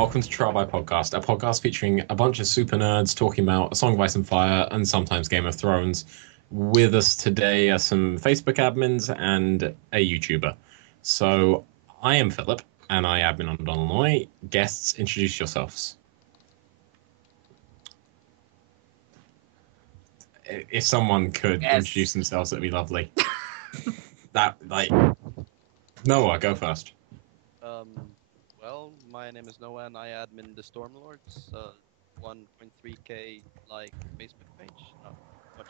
welcome to Trial by Podcast, a podcast featuring a bunch of super nerds talking about A Song of Ice and Fire and sometimes Game of Thrones. With us today are some Facebook admins and a YouTuber. So, I am Philip, and I admin on Illinois. Guests, introduce yourselves. If someone could introduce themselves, that'd be lovely. Noah, go first. Well, my name is Noah and I admin the Stormlords, 1.3k like Facebook page. Not much.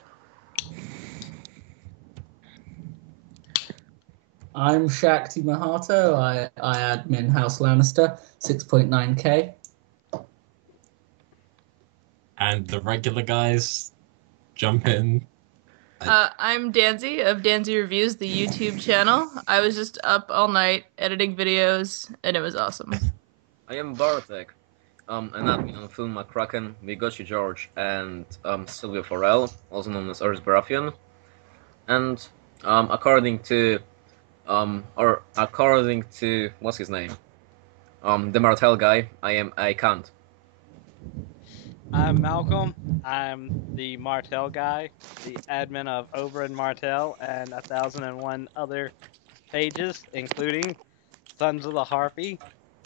I'm Shakti Mahato. I admin House Lannister, 6.9k. And the regular guys, jump in. I'm Danzy of Danzy Reviews, the YouTube channel. I was just up all night editing videos, and it was awesome. I am Bartek, an admin on Film McCracken, We Got You George, and Sylvia Forel, also known as Earth Baratheon. And according to what's his name? The Martell guy, I can't. I'm Malcolm. I'm the Martell guy, the admin of Oberyn Martell and 1001 other pages, including Sons of the Harpy,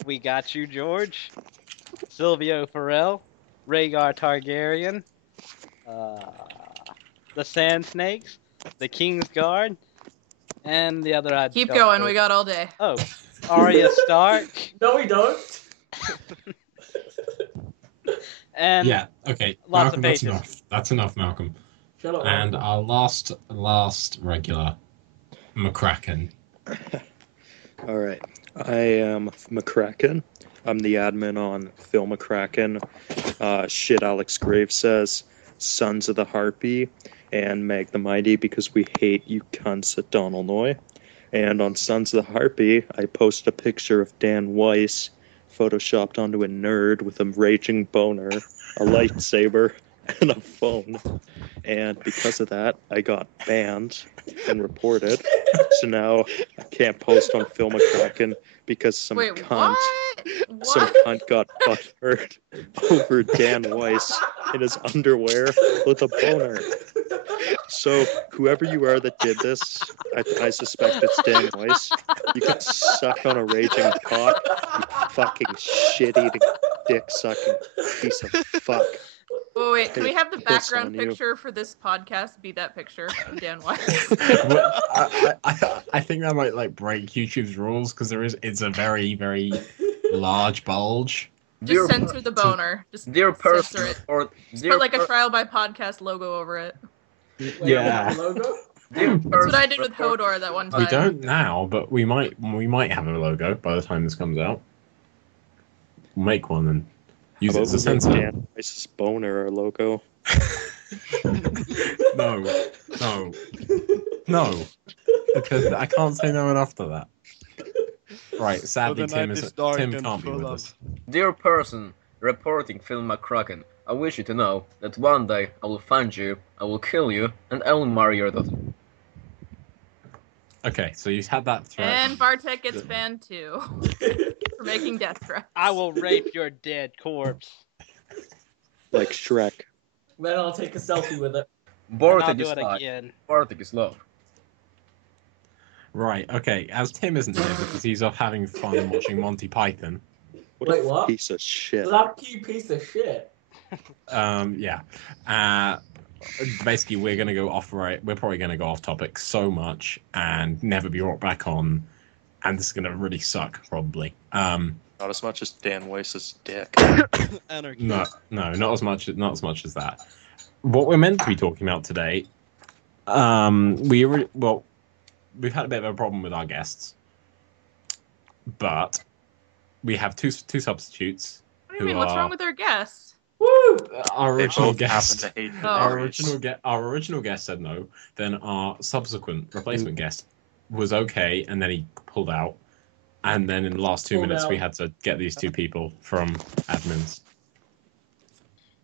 We Got You George, Silvio Farrell, Rhaegar Targaryen, the Sand Snakes, the King's Guard, and the other I Keep going, we got all day. Oh, Arya Stark. No, we don't. And yeah, okay. Lots Malcolm, of that's pages. enough. That's enough, Malcolm. Shut up. And our last regular, McCracken. All right. I am McCracken. I'm the admin on Phil McCracken, Shit Alex Graves Says, Sons of the Harpy, and Meg the Mighty because we hate you cunts at Donalnoy. And on Sons of the Harpy, I post a picture of Dan Weiss photoshopped onto a nerd with a raging boner, a lightsaber, and a phone. And because of that, I got banned and reported. So now I can't post on Phil McCracken because some cunt got butthurt over Dan Weiss in his underwear with a boner. So whoever you are that did this, I suspect it's Dan Weiss. You can suck on a raging cock, you fucking shit-eating, dick-sucking piece of fuck. Oh, wait, can we have the Piss background on you. picture for this podcast be that picture of Dan Weiss? I think that might break YouTube's rules because it's a very, very large bulge. Just censor the boner. Just Dear person, censor it. or Just put like a Trial by Podcast logo over it. Yeah. Logo? dear That's what I did with report- Hodor that one time. We don't now, but we might have a logo by the time this comes out. We'll make one and use it as a sensor. Dan Weiss's boner logo. No. Because I can't say no enough to that. Right, sadly the Tim night is dark Tim and can't be full with of- us. Dear person reporting Phil McCracken, I wish you to know that one day I will find you, I will kill you, and I will marry your daughter. Okay, so you've had that threat. And Bartek gets banned too for making death threats. I will rape your dead corpse. Like Shrek. Then I'll take a selfie with it. And I'll Bartek do is it life. again. Bartek is love. Right, okay, as Tim isn't here because he's off having fun watching Monty Python. Wait, a what? piece of shit. Lucky piece of shit. Yeah. Basically, we're going to go off. Right, we're probably going to go off topic so much and never be brought back on, and this is going to really suck probably. Not as much as Dan Weiss's dick. Anarchy. No, not as much as that. What we're meant to be talking about today, we've had a bit of a problem with our guests, but we have two substitutes. What do you mean? What's wrong with our guests? Woo! Our original both guest. happen to hate Oh. Our original guest said no. Then our subsequent replacement guest was okay, and then he pulled out. And then in the last 2 Pulled minutes, we out. had to get these two people from admins.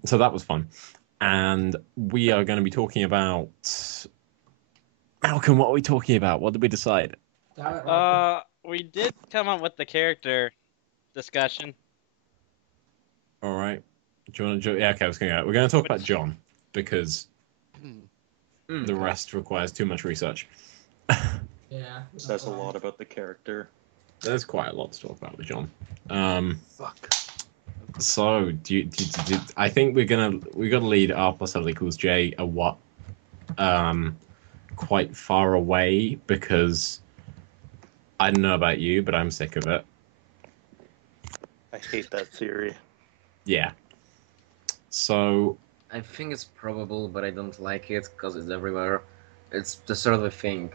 So that was fun. And we are going to be talking about... Malcolm, what are we talking about? What did we decide? Damn it, Malcolm. We did come up with the character discussion. All right. Do you want to? Yeah, okay. I was going to. We're going to talk about Jon because the rest requires too much research. Yeah. Says a lot about the character. There's quite a lot to talk about with Jon. Fuck. So, I think we got to lead R plus L equals J quite far away because I don't know about you, but I'm sick of it. I hate that theory. Yeah. So I think it's probable, but I don't like it because it's everywhere. It's the sort of a thing.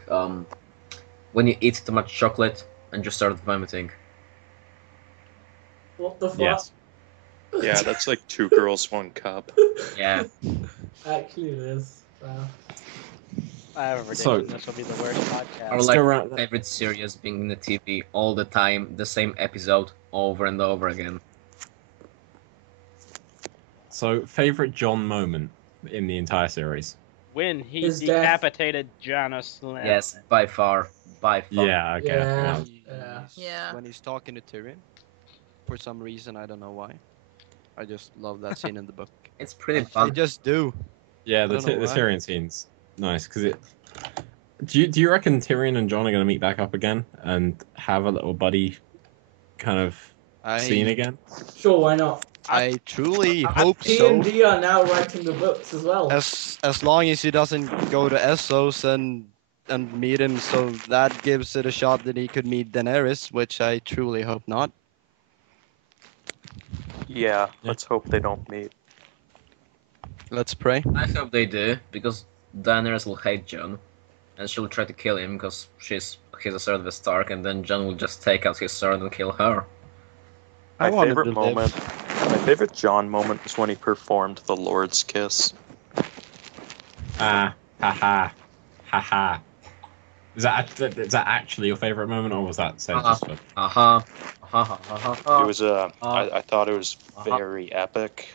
When you eat too much chocolate and you start vomiting. What the fuck? yes. Yeah, that's like 2 girls, 1 cup. Yeah. Actually, it is. Wow. I have a prediction. So- This will be the worst podcast. Or Let's like go around- favorite series being in the TV all the time, the same episode over and over again. So, favorite Jon moment in the entire series? When he His death. decapitated Jon Snow. Yes, by far. By far. Yeah. Okay. Yeah. yeah. Yeah. When he's talking to Tyrion, for some reason I don't know why. I just love that scene in the book. It's pretty I fun. just do. Yeah, I the don't know why. Tyrion scene's nice because it. Do you reckon Tyrion and Jon are going to meet back up again and have a little buddy kind of scene again? Sure, why not? I truly I- hope P so. and D are now writing the books as well. As long as he doesn't go to Essos and meet him, so that gives it a shot that he could meet Daenerys, which I truly hope not. Yeah, let's hope they don't meet. Let's pray. I hope they do, because Daenerys will hate Jon, and she'll try to kill him because he's a sort of a Stark, and then Jon will just take out his sword and kill her. I My want him favorite to live. moment, my favorite Jon moment was when he performed the Lord's Kiss. Ha ha ha. Is that actually your favorite moment, or was that said just for? Aha. It was I thought it was very epic,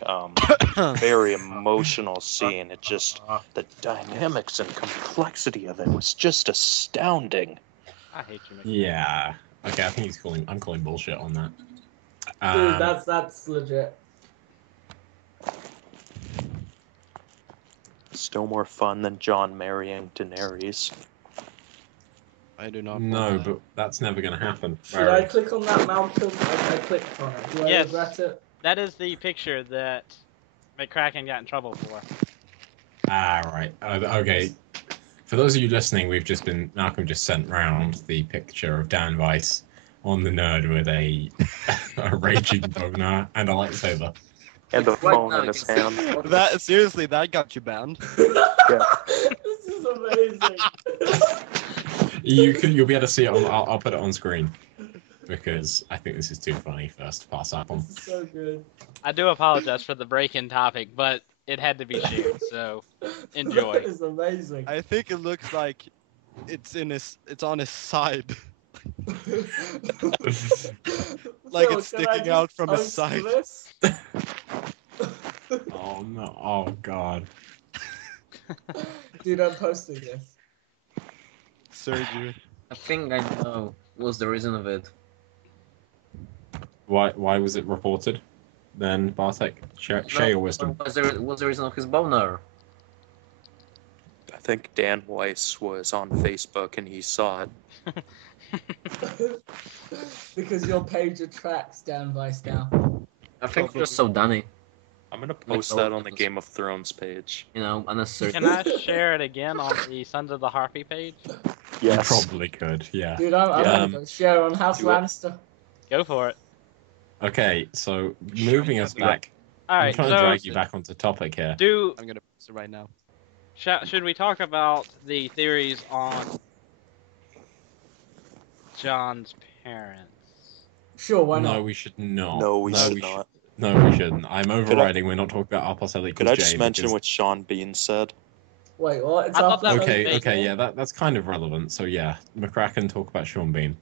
very emotional scene. It just the dynamics and complexity of it was just astounding. I hate you, McCracken. Yeah. Okay, I think I'm calling bullshit on that. Dude, that's legit. Still more fun than Jon marrying Daenerys. I do not. No, want that. but that's never going to happen. Should I click on that Malcolm? I clicked on it. Do I Yes. regret it? That is the picture that McCracken got in trouble for. Right. Okay. For those of you listening, Malcolm just sent round the picture of Dan Weiss on the nerd with a raging boner and a lightsaber. And the Right phone now in you his can hand. see- That seriously, that got you banned. This is amazing. You'll be able to see it. I'll put it on screen because I think this is too funny for us to pass up on. This is so good. I do apologize for the break-in topic, but it had to be shared, so enjoy. That is amazing. I think it looks like it's on his side. Like Phil, it's can I sticking out just from his post side. this? Oh no! Oh god! Dude, I'm posting this. Surgery. I think I know what's the reason of it. Why was it reported? Then Bartek, share your wisdom. What's the reason of his boner? I think Dan Weiss was on Facebook and he saw it. Because your page attracts Dan Weiss now. I think you're so Danny. I'm gonna post that on the Game of Thrones page. You know, unnecessary. Can I share it again on the Sons of the Harpy page? Yes. You probably could. Yeah. Dude, I'm Yeah. gonna share on House Do it. Lannister. Go for it. Okay, so moving us back. All I'm right, trying to so drag you back onto topic here. I'm gonna post it right now. should we talk about the theories on John's parents? Sure, why No, not? we should not. No, we should should- not. No, we shouldn't. I'm overriding. We're not talking about R plus L equals Could I J just mention because- what Sean Bean said? Wait, what? It's I thought after that was Okay, fake. okay, yeah, that's kind of relevant. So yeah, McCracken, talk about Sean Bean.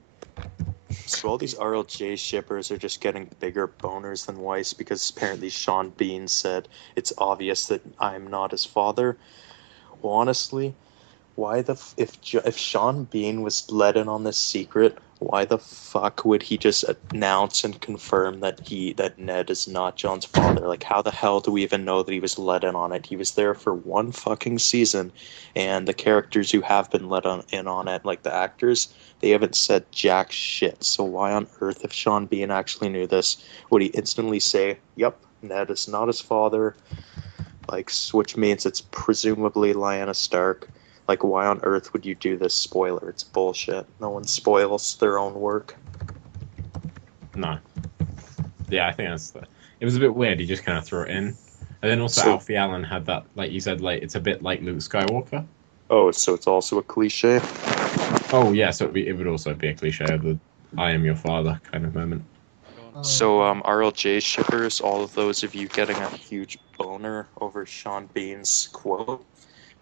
So all these RLJ shippers are just getting bigger boners than Weiss because apparently Sean Bean said it's obvious that I'm not his father. Well, honestly, if Sean Bean was let in on this secret, why the fuck would he just announce and confirm that Ned is not Jon's father? Like, how the hell do we even know that he was let in on it? He was there for one fucking season, and the characters who have been in on it, like the actors, they haven't said jack shit. So why on earth, if Sean Bean actually knew this, would he instantly say, "Yep, Ned is not his father," like, which means it's presumably Lyanna Stark? Like, why on earth would you do this spoiler? It's bullshit. No one spoils their own work. No. Yeah, I think it was a bit weird. He just kind of threw it in. And then also Alfie Allen had that, like you said, like it's a bit like Luke Skywalker. Oh, so it's also a cliche? Oh, yeah, so it would also be a cliche of the I am your father kind of moment. So, RLJ shippers, all of those of you getting a huge boner over Sean Bean's quote,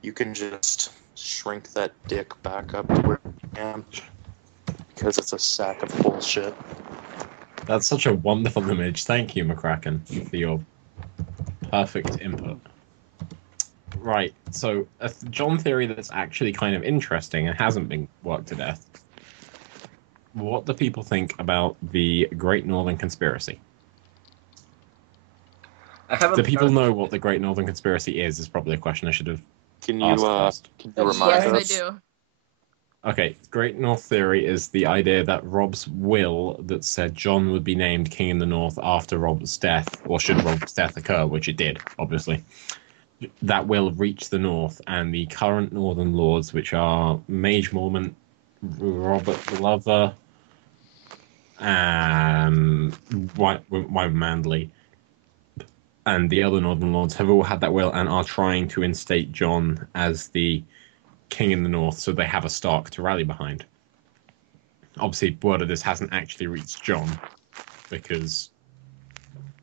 you can just shrink that dick back up to where I am, because it's a sack of bullshit. That's such a wonderful image. Thank you, McCracken, for your perfect input. Right, so a Jon theory that's actually kind of interesting and hasn't been worked to death. What do people think about the Great Northern Conspiracy? Do people know what the Great Northern Conspiracy is probably a question I should have asked. Can you remind us? Yes, I do. Okay, Great North Theory is the idea that Rob's will that said Jon would be named King in the North after Rob's death, or should Rob's death occur, which it did, obviously. That will reach the North, and the current Northern Lords, which are Mage Mormont, Robert Glover, White Manley, and the other Northern Lords have all had that will and are trying to instate Jon as the King in the North, so they have a Stark to rally behind. Obviously, word of this hasn't actually reached Jon because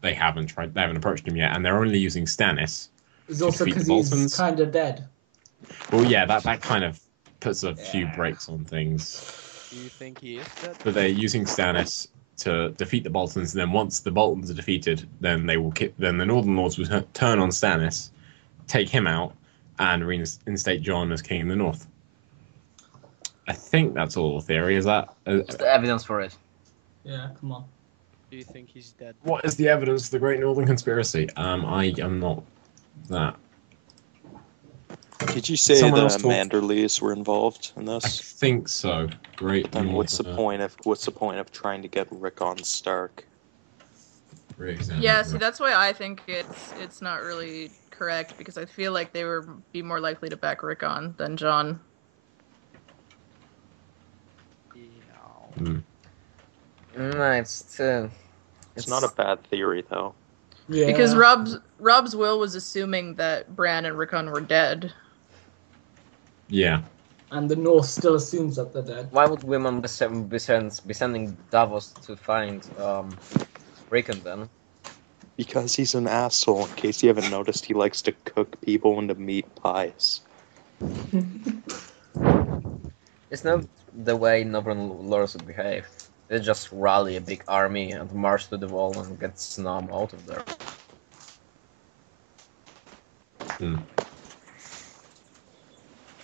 they haven't approached him yet, and they're only using Stannis. It's also because he's kind of dead. Well, yeah, that kind of puts a few brakes on things. Do you think he is dead? But they're using Stannis to defeat the Boltons, and then once the Boltons are defeated, then then the Northern Lords will turn on Stannis, take him out, and reinstate Jon as King in the North. I think that's all the theory. Is that? What's the evidence for it? Yeah, come on. Do you think he's dead? What is the evidence of the Great Northern Conspiracy? I am not that. Did you say the Manderleys were involved in I this? think so. Great. Then what's the point of trying to get Rickon Stark? Yeah, see, that's why I think it's not really correct, because I feel like they would be more likely to back Rickon than Jon. No, it's not a bad theory though. Yeah. Because Rob's will was assuming that Bran and Rickon were dead. Yeah. And the North still assumes that they're dead. Why would women be sending Davos to find Rickon then? Because he's an asshole. In case you haven't noticed, he likes to cook people into meat pies. It's not the way Northern Lords would behave. They just rally a big army and march to the wall and get Snom out of there.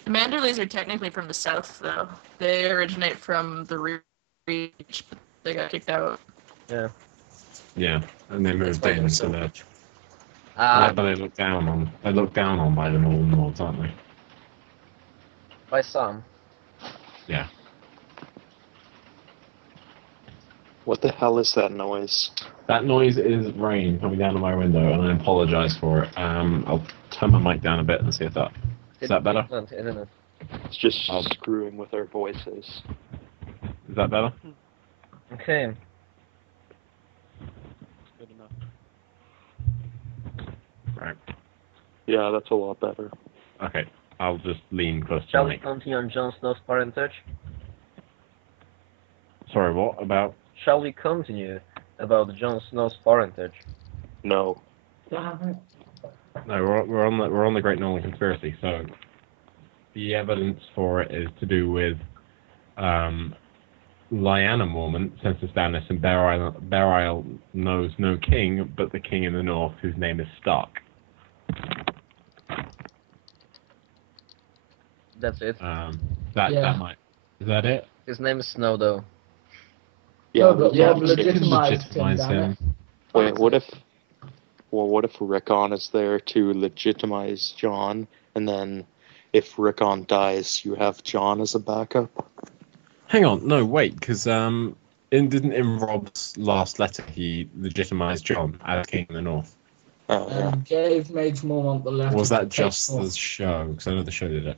The Manderleys are technically from the south, though. They originate from the Reach, but they got kicked out. Yeah. Yeah, and they moved in, so but they look down on by the Northern Lords, aren't they? By some. Yeah. What the hell is that noise? That noise is rain coming down on my window, and I apologize for it. I'll turn my mic down a bit and see if is that better? Isn't it? It's just screwing with our voices. Is that better? Okay. Good enough. Right. Yeah, that's a lot better. Okay, I'll just lean close to Shall the we mic. continue on Jon Snow's parentage? Sorry, what about? Shall we continue about Jon Snow's parentage? No. No, we're on the Great Northern Conspiracy. So the evidence for it is to do with Lyanna Mormont, Census Stannis, and Bear Isle knows no king but the king in the north, whose name is Stark. That's it. That might. Is that it? His name is Snow, though. Yeah, No, but Rob Legitimize legitimized him, damn him. it. wait, what if Rickon is there to legitimize Jon, and then if Rickon dies, you have Jon as a backup? Hang on, no, wait, because in Rob's last letter he legitimized Jon as King of the North. Oh, yeah. And gave Mage Mormont the left. Or was to that take just North. the show? Because I know the show did it.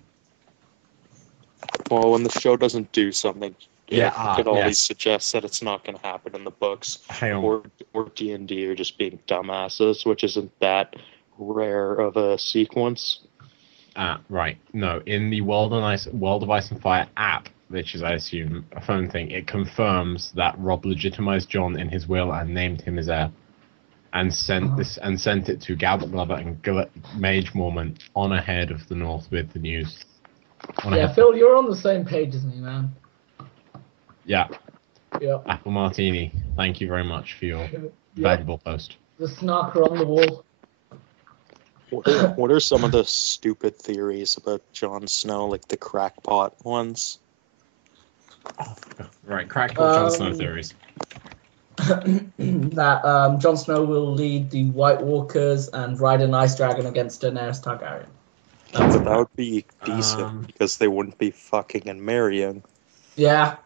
Well, when the show doesn't do something, Yeah, it always yes. suggests that it's not going to happen in the books. Hang on. Or D&D are just being dumbasses, which isn't that rare of a sequence. Right. No, in the World of Ice and Fire app, which is, I assume, a phone thing, it confirms that Rob legitimized Jon in his will and named him his heir, and sent it to Galbert Glover and Mage Mormont on ahead of the North with the news. Yeah, Phil, you're on the same page as me, man. Yeah. Yep. Apple Martini, thank you very much for your valuable post. The snarker on the wall. What are some of the stupid theories about Jon Snow, like the crackpot ones? Right, crackpot Jon Snow theories. That Jon Snow will lead the White Walkers and ride an ice dragon against Daenerys Targaryen. But that would be decent, because they wouldn't be fucking and marrying. Yeah.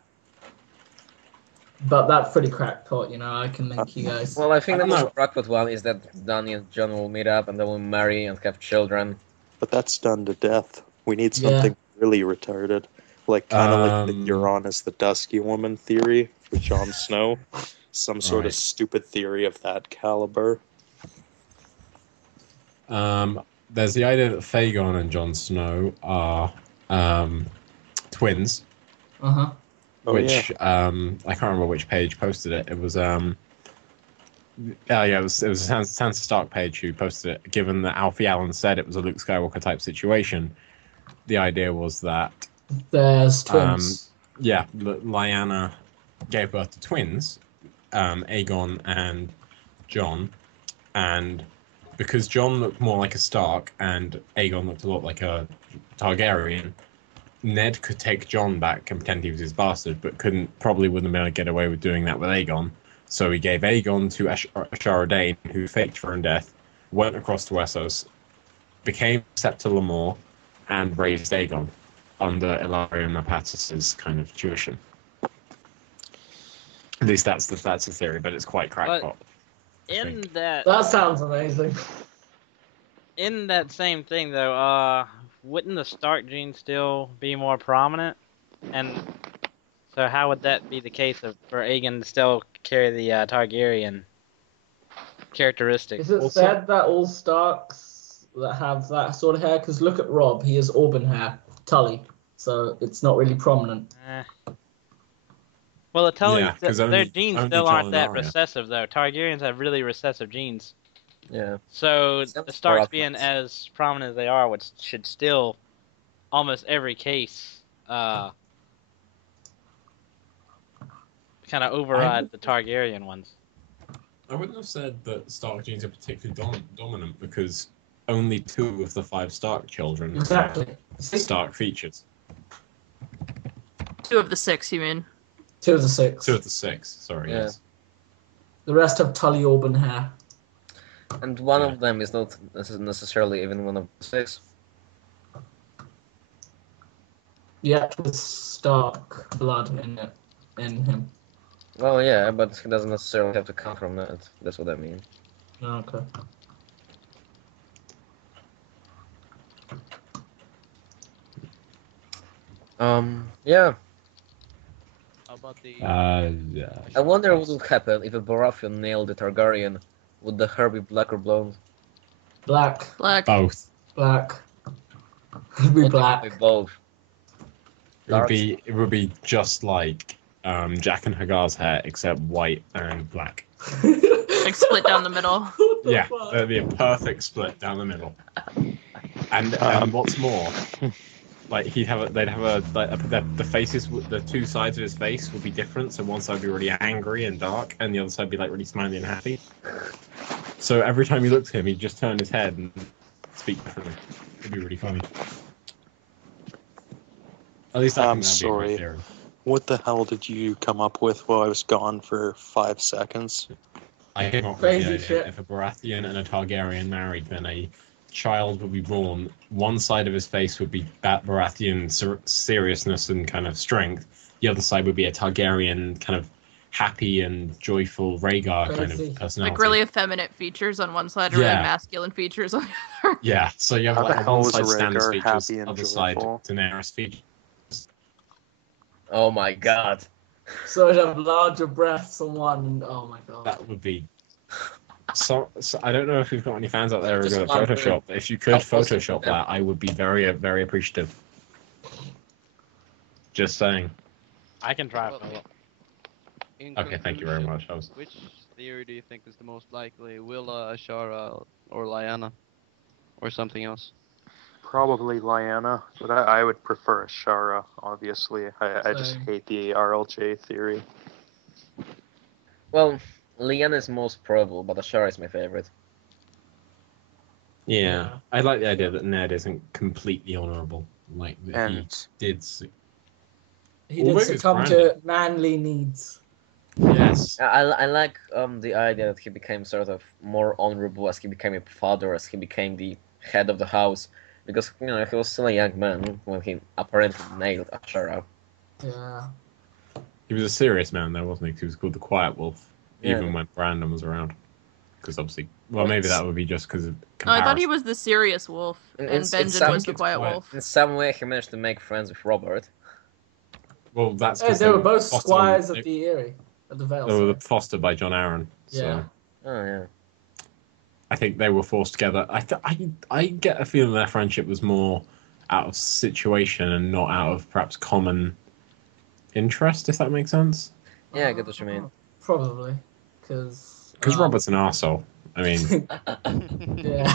But that's pretty crackpot, you know, I can link you guys. Well, I think the most crackpot one is that Dany and Jon will meet up and they will marry and have children. But that's done to death. We need something really retarded. Like, kind of like the Euron is the Dusky Woman theory for Jon Snow. Some sort of stupid theory of that caliber. There's the idea that Fagon and Jon Snow are twins. Uh-huh. Which I can't remember which page posted it. It was it was a Sansa Stark page who posted it. Given that Alfie Allen said it was a Luke Skywalker type situation, the idea was that there's twins. Lyanna gave birth to twins, Aegon and Jon, and because Jon looked more like a Stark and Aegon looked a lot like a Targaryen, Ned could take Jon back and pretend he was his bastard, but probably wouldn't have been able to get away with doing that with Aegon. So he gave Aegon to Ashara Dane, who faked her own death, went across to Wessos, became Septa Lamore, and raised Aegon under Illyrian Apatis's kind of tuition. At least that's the theory, but it's quite crackpot. That sounds amazing. In that same thing, though, wouldn't the Stark gene still be more prominent? And so how would that be the case for Aegon to still carry the Targaryen characteristics? Is it said that all Starks that have that sort of hair? Because look at Rob, he has auburn hair, Tully, so it's not really prominent. Well, the Tully, their genes still aren't that recessive, though. Targaryens have really recessive genes. Yeah. So the Starks being as prominent as they are, which should still, almost every case, kind of override the Targaryen ones. I wouldn't have said that Stark genes are particularly dominant because only 2 of the 5 Stark children have Stark features. 2 of the 6, you mean? 2 of the 6. 2 of the 6, sorry, yes. The rest have Tully auburn hair. And one of them is not necessarily even one of the 6. Yet with Stark blood in him. Well, yeah, but he doesn't necessarily have to come from that. That's what I mean. Okay. Yeah. How about the... I wonder what would happen if a Baratheon nailed a Targaryen. Would the hair be black or blonde? Black. Both. Black. It'd be black. It would be both. It would be just like Jack and Hagar's hair, except white and black. Like split down the middle. Yeah, that'd be a perfect split down the middle. And what's more, like they'd have the faces, the 2 sides of his face would be different. So one side would be really angry and dark, and the other side would be like really smiley and happy. So every time you looked at him, he'd just turn his head and speak differently. It'd be really funny. At least I think I'm that'd be a sorry. great theory. What the hell did you come up with while I was gone for 5 seconds? I came up with Crazy the idea shit. if a Baratheon and a Targaryen married, then a child would be born. One side of his face would be that Baratheon seriousness and kind of strength. The other side would be a Targaryen kind of happy and joyful Rhaegar kind Crazy. of personality. Like really effeminate features on one side and really Yeah. masculine features on the other. Yeah, so you have How like the on hell one was side Stannis Rhaegar features, happy and other side joyful? Daenerys features. Oh my god. So it'd have larger breaths on one, and oh my god. That would be. So I don't know if we've got any fans out there who are Just good at wondering Photoshop. If you could how possible Photoshop that- that, I would be very, very appreciative. Just saying. I can try Well, Philip. In Okay, thank you very conclusion, much. Which theory do you think is the most likely? Willa, Ashara, or Lyanna? Or something else? Probably Lyanna, but I would prefer Ashara, obviously. I just Same. hate the RLJ theory. Well, Lyanna is most probable, but Ashara is my favorite. Yeah, I like the idea that Ned isn't completely honourable. Like that he And did. He Although did it's succumb to manly needs. Yes. I like the idea that he became sort of more honorable as he became a father, as he became the head of the house, because he was still a young man when he apparently nailed Ashara. Yeah. He was a serious man, though, wasn't he? 'Cause he was called the Quiet Wolf, Yeah. even when Brandon was around. Because obviously, well, maybe that would be just because of Oh, I comparison. thought he was the serious wolf, and It's- Benjen it's was the it's quiet quiet. wolf. In some way, he managed to make friends with Robert. Well, that's Yeah, because they were both fostered squires on- of the Eyrie, of the Vale. They were sorry. fostered by John Aaron. So Yeah. Oh yeah. I think they were forced together. I get a feeling their friendship was more out of situation and not out of perhaps common interest, if that makes sense. Yeah, I get what you mean. Probably, because. Because Robert's an arsehole. I mean, Yeah.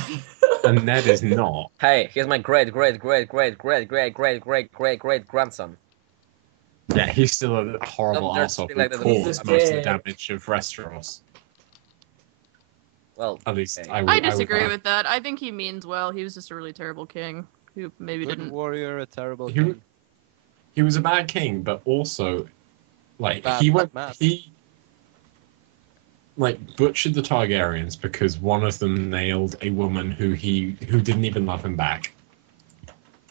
and Ned is not. Hey, he's my great grandson. Yeah, he's still a horrible Don't dare arsehole speak who like that. caused Jesus most of the dick. damage of Westeros. Well, At least okay. I would. I disagree have. with that. I think he means well. He was just a really terrible king who maybe Good didn't. warrior, a terrible He- king. He was a bad king, but also, like Bad he at went. math. He like butchered the Targaryens because one of them nailed a woman who didn't even love him back.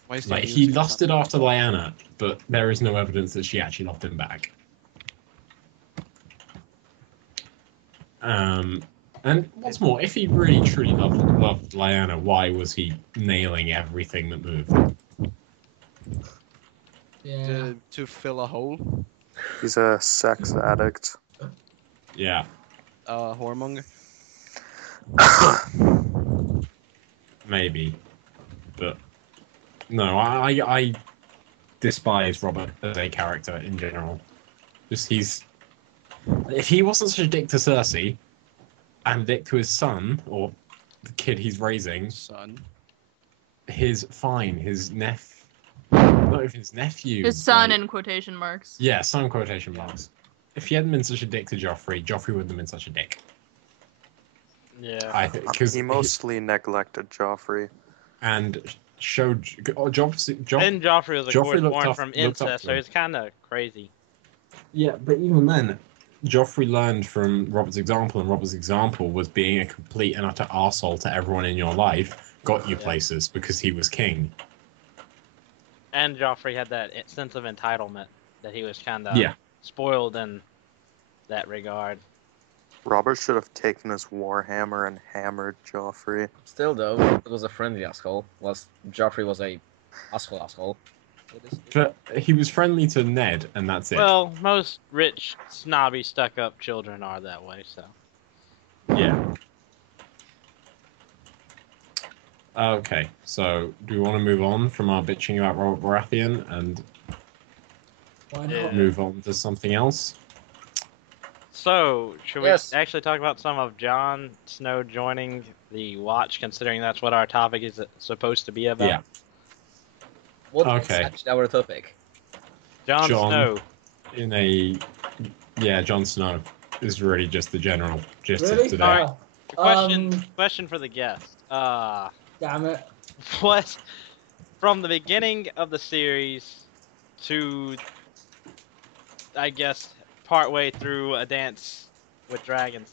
Why is Like he he using lusted that? after Lyanna, but there is no evidence that she actually loved him back. And what's more, if he really truly loved Lyanna, why was he nailing everything that moved? Yeah. To fill a hole? he's a sex addict. Yeah, Whoremonger? maybe, but no, I despise Robert as a character in general. Just if he wasn't such a dick to Cersei and a dick to his son or the kid he's raising, Son. his not even his nephew, His son like- in quotation marks. yeah, son quotation marks. If he hadn't been such a dick to Joffrey wouldn't have been such a dick. Yeah. I think because He mostly neglected Joffrey. and showed Joffrey. Ben Joffrey was, of Joffrey course, looked born up- from looked up incest, to so him. he's kind of crazy. Yeah, but even then, Joffrey learned from Robert's example, and Robert's example was being a complete and utter arsehole to everyone in your life. Got you Yeah. places because he was king. And Joffrey had that sense of entitlement that he was kind of Yeah. spoiled in that regard. Robert should have taken his warhammer and hammered Joffrey. Still though, it was a friendly asshole. Whilst Joffrey was a asshole. It is. But he was friendly to Ned, and that's it. Well, most rich, snobby, stuck-up children are that way, so. Yeah. Okay, so do we want to move on from our bitching about Robert Baratheon and Why Yeah. not? move on to something else? So, should Yes. we actually talk about some of Jon Snow joining the Watch, considering that's what our topic is supposed to be about? Yeah. What Okay. is actually our topic? Jon Jon. Snow. Jon Snow is really just the general gist Really? of today. Ah, Question for the guest. damn it. What, from the beginning of the series to, I guess, partway through A Dance with Dragons,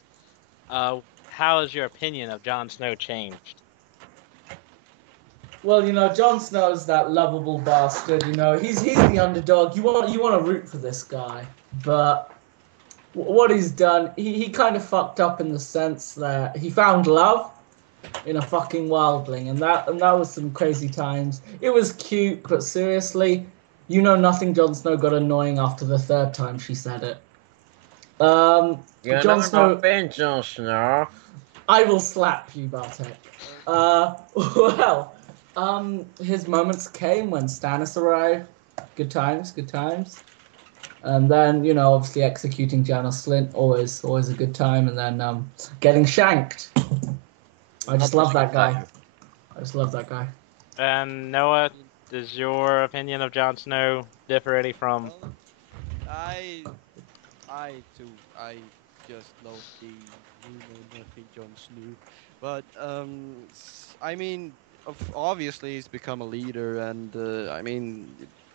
how has your opinion of Jon Snow changed? Well, Jon Snow's that lovable bastard. He's the underdog. You want to root for this guy, but what he's done, he kind of fucked up in the sense that he found love in a fucking wildling, and that was some crazy times. It was cute, but seriously, nothing. Jon Snow got annoying after the third time she said it. Jon Snow. Jon Snow. I will slap you, Bartek. His moments came when Stannis arrived. Good times. And then, obviously executing Janos Slint, always a good time. And then getting shanked. I just love that guy. And Noah, does your opinion of Jon Snow differ any from? Well, I just love the nothing Jon Snow, but I mean, obviously he's become a leader, and I mean,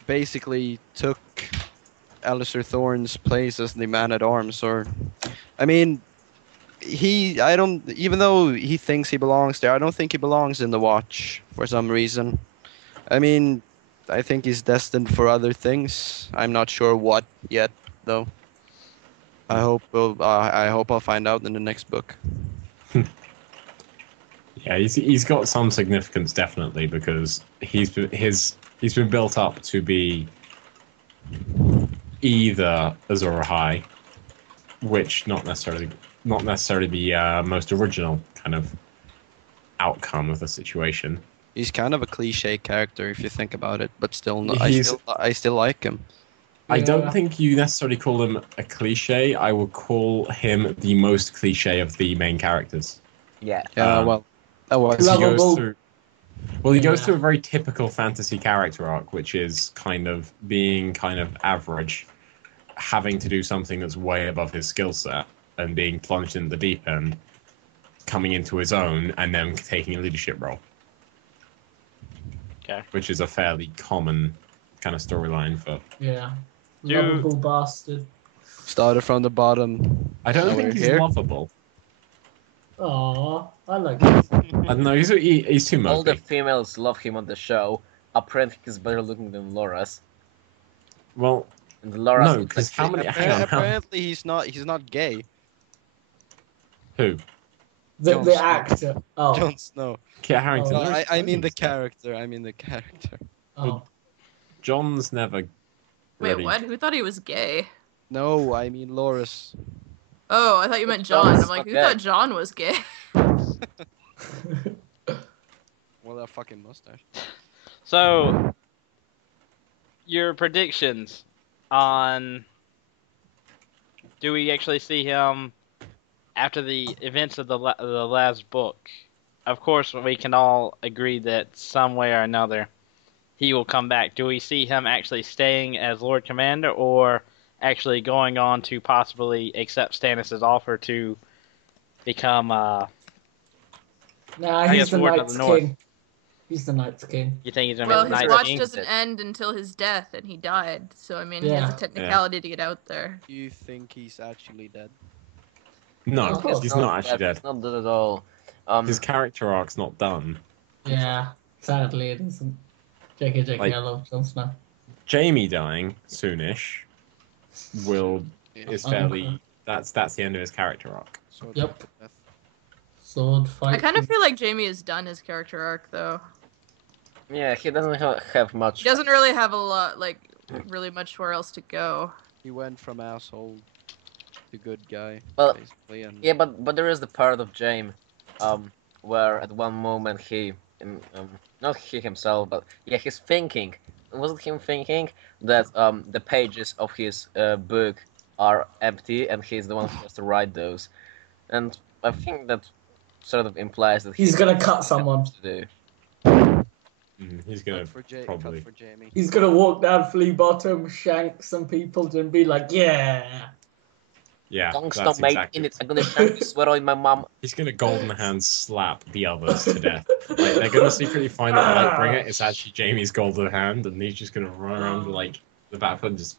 basically took Alistair Thorne's place as the man-at-arms, or, I mean, even though he thinks he belongs there, I don't think he belongs in the Watch for some reason. I mean, I think he's destined for other things. I'm not sure what yet, though. I hope I'll find out in the next book. Yeah, he's got some significance definitely, because he's been built up to be either Azor Ahai, which not necessarily the most original kind of outcome of the situation. He's kind of a cliche character if you think about it, but still, I still like him. I don't think you necessarily call him a cliche. I would call him the most cliche of the main characters. Yeah. Well, that was. He goes through a very typical fantasy character arc, which is being average, having to do something that's way above his skill set, and being plunged in the deep end, coming into his own, and then taking a leadership role. Okay. Which is a fairly common kind of storyline for. Yeah. Lovable bastard. Started from the bottom. I don't think he's lovable. Aww, I like it. I don't know, he's too mopey. All the females love him on the show. Apparently he's better looking than Loras. Well, and Loras no, because how many? Apparently he's not gay. Who? The actor. Oh. Jon Snow. Kit Harington. Oh, I mean the character. Oh. Jon's never. Wait, what? Who thought he was gay? No, I mean Loras. Oh, I thought you meant Jon. I'm like, who thought Jon was gay? Well, that fucking mustache. So, your predictions on... Do we actually see him after the events of the last book? Of course, we can all agree that some way or another he will come back. Do we see him actually staying as Lord Commander, or actually going on to possibly accept Stannis' offer to become he's the Night's King. He's the Night's King. You think he's gonna be the Night's King? Well, his watch doesn't end until his death, and he died. So I mean, he has a technicality to get out there. Do you think he's actually dead? No, he's not actually dead. He's not dead at all. His character arc's not done. Yeah, sadly it isn't. JK, I love Jon Snow. Jaime dying soonish is fairly. That's the end of his character arc. Yep. Sword fight. I kind of feel like Jaime has done his character arc, though. Yeah, he doesn't have much. He doesn't really have a lot, really much where else to go. He went from asshole to good guy, well, basically. And... Yeah, but there is the part of Jaime, where at one moment not he himself, but yeah, he's thinking. Wasn't him thinking that the pages of his book are empty and he's the one who has to write those? And I think that sort of implies that he's gonna cut someone. To do. He's gonna probably. Cut for Jaime. He's gonna walk down Flea Bottom, shank some people, and be like, yeah. Yeah, Don't that's stop, mate. exactly. In it, I'm gonna shank you, swear on my mum. He's gonna golden hand slap the others to death. They're gonna secretly find that Lightbringer is actually Jaime's golden hand, and he's just gonna run around with the battlefield and just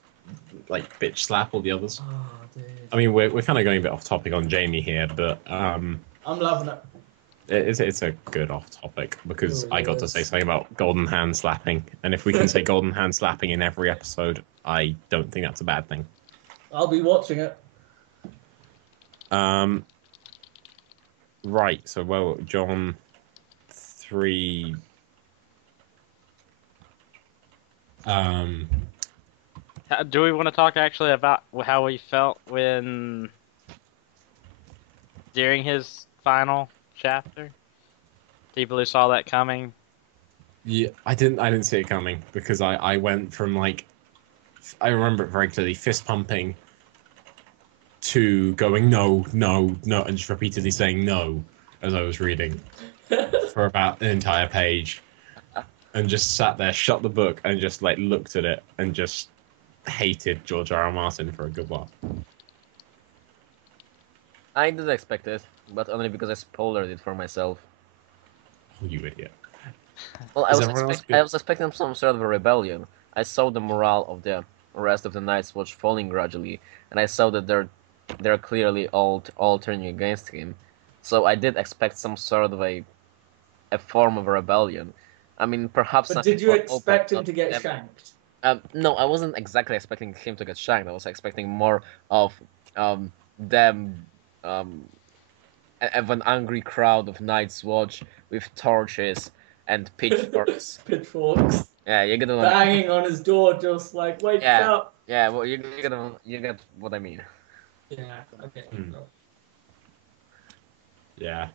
like bitch slap all the others. Oh, dude. I mean, we're kind of going a bit off topic on Jamie here, but I'm loving it. it's a good off topic because Ooh, I got to say something about golden hand slapping, and if we can say golden hand slapping in every episode, I don't think that's a bad thing. I'll be watching it. Right. So, well, John 3. Do we want to talk actually about how we felt when during his final chapter? People who saw that coming. Yeah, I didn't see it coming because I went from like, I remember it very clearly, fist pumping to going no, no, no, and just repeatedly saying no as I was reading for about an entire page, and just sat there, shut the book, and just like looked at it and just hated George R. R. Martin for a good while. I did expect it, but only because I spoiled it for myself. Oh, you idiot. Well, Is everyone else good? I was expecting some sort of a rebellion. I saw the morale of the rest of the Night's Watch falling gradually, and I saw that they're clearly all turning against him. So I did expect some sort of a form of a rebellion. I mean, perhaps. But did you expect him to get shanked? No, I wasn't exactly expecting him to get shanked. I was expecting more of them of an angry crowd of Night's Watch with torches and pitchforks. Pitchforks. Yeah, you get the one. Banging on his door, just like, wake up. Yeah, well, you get what I mean. Yeah, okay. Yeah,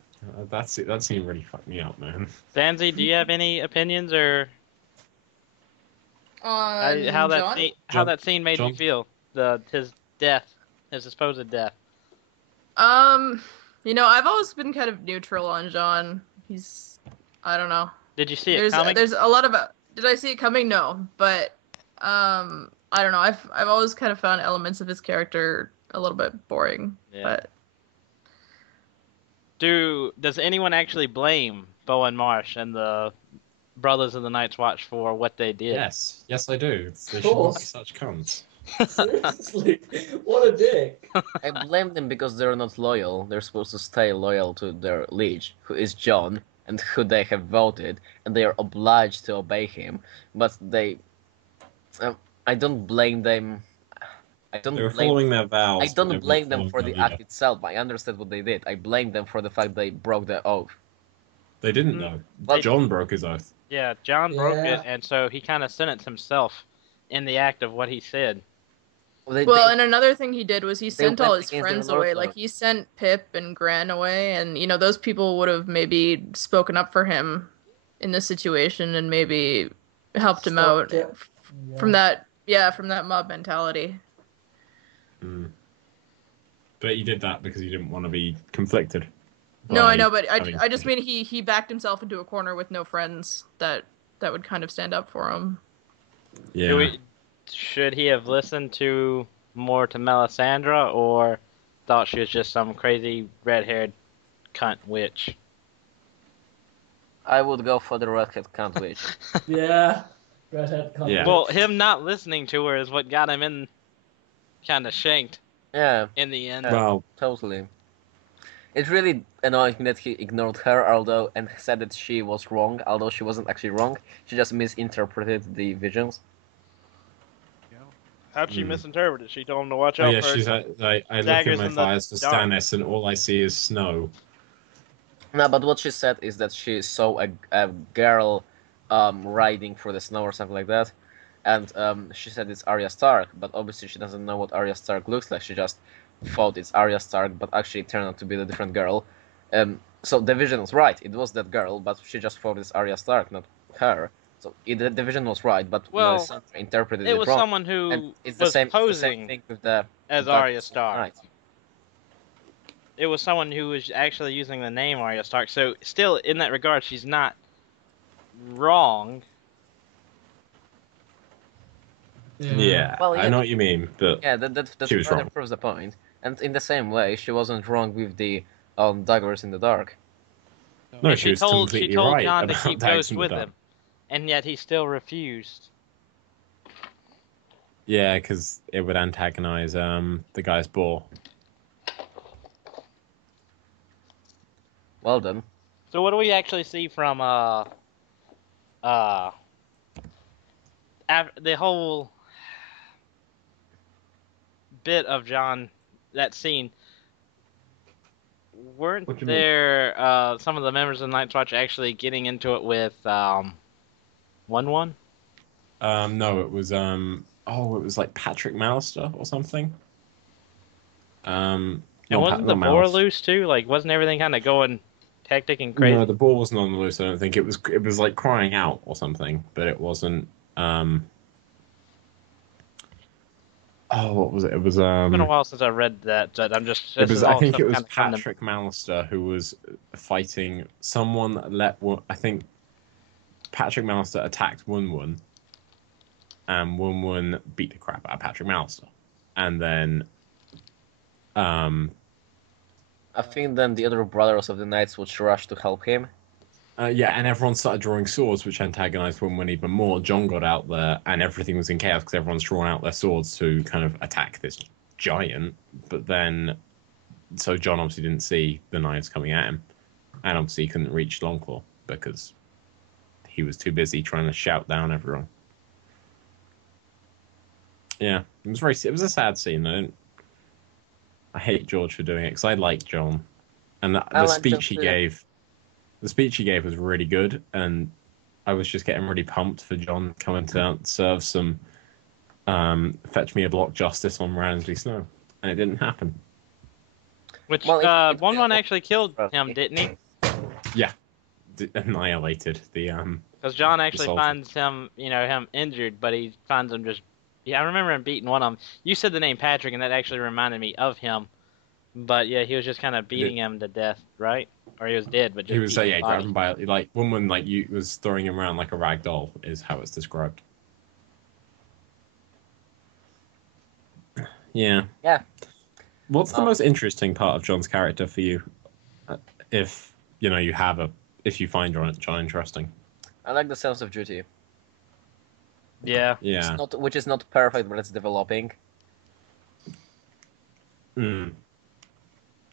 that seemed really fucked me up, man. Zanzi, do you have any opinions or how that scene made you feel? His supposed death. You know, I've always been kind of neutral on Jon. I don't know. Did you see it coming? There's a lot of. Did I see it coming? No, but I don't know. I've always kind of found elements of his character a little bit boring. Yeah. But does anyone actually blame Bowen Marsh and the Brothers of the Night's Watch for what they did? Yes, I do. They should not be such cunts. Seriously, what a dick. I blame them because they're not loyal. They're supposed to stay loyal to their liege, who is Jon, and who they have voted, and they are obliged to obey him. But I don't blame them. They're following their vows. I don't blame them for the act itself. I understand what they did. I blame them for the fact they broke their oath. They didn't know. But Jon broke his oath. Yeah, Jon broke it, and so he kind of sentenced himself in the act of what he said. And another thing he did was he sent all his friends away. Like, he sent Pip and Gran away, and, you know, those people would have maybe spoken up for him in this situation and maybe helped him out from that mob mentality. But he did that because he didn't want to be conflicted. No, I know, but I just mean he backed himself into a corner with no friends that would kind of stand up for him. Yeah. Should he have listened more to Melisandre, or thought she was just some crazy red-haired cunt witch? I would go for the redhead cunt witch. Yeah, redhead cunt witch. Well, him not listening to her is what got him in, kind of shanked. Yeah. In the end. Wow. Totally. It really annoyed me that he ignored her, and said that she was wrong, although she wasn't actually wrong. She just misinterpreted the visions. How'd she misinterpret it? She told him to watch out for she's like, I look at my fires for Stannis, and all I see is snow. No, but what she said is that she saw a girl riding through the snow or something like that, and she said it's Arya Stark, but obviously she doesn't know what Arya Stark looks like. She just thought it's Arya Stark, but actually it turned out to be the different girl. So the vision was right. It was that girl, but she just thought it's Arya Stark, not her. So the vision was right, but Melisandre interpreted it wrong. It was someone who was posing as Arya Stark. Right. It was someone who was actually using the name Arya Stark. So still, in that regard, she's not wrong. Yeah, well, I know what you mean, but that she was wrong. Proves the point. And in the same way, she wasn't wrong with the daggers in the dark. No, she was completely right Jon about to keep daggers Ghost in the with dark. him, and yet he still refused. Yeah, because it would antagonize the guy's boar. Well done. So what do we actually see from the whole bit of Jon, that scene? Weren't What do you there some of the members of the Night's Watch actually getting into it with One? No, it was it was like Patrick Malister or something. And not wasn't the not boar Malister. loose too? Like, wasn't everything kind of going hectic and crazy? No, the boar wasn't on the loose. I don't think it was like crying out or something, but it wasn't. What was it? It was It's been a while since I read that. But I'm just. It this was. is I all think stuff it was kinda coming to- Patrick Malister who was fighting someone that I think Patrick Malister attacked Wun, and Wun beat the crap out of Patrick Malister, and then I think then the other brothers of the Night's Watch rushed to help him. and everyone started drawing swords, which antagonized Wun even more. Jon got out there, and everything was in chaos because everyone's drawn out their swords to kind of attack this giant. But then, so Jon obviously didn't see the knives coming at him, and obviously he couldn't reach Longclaw because he was too busy trying to shout down everyone. Yeah, it was a sad scene. I hate George for doing it because I like Jon, and the speech he gave. The speech he gave was really good, and I was just getting really pumped for Jon coming to serve some fetch me a block justice on Ramsay Snow, and it didn't happen. Which Well, One actually killed him, didn't he? Yeah, annihilated the Because Jon actually Assaulted. finds him, him injured, but he finds him just. Yeah, I remember him beating one of them. You said the name Patrick, and that actually reminded me of him. But yeah, he was just kind of beating him to death, right? Or he was dead, but just He was beating his grabbed body. him by like woman you was throwing him around like a rag doll is how it's described. Yeah. Yeah. What's the most interesting part of Jon's character for you? If if you find Jon interesting. I like the sense of duty. Yeah. Yeah. Which is not perfect, but it's developing.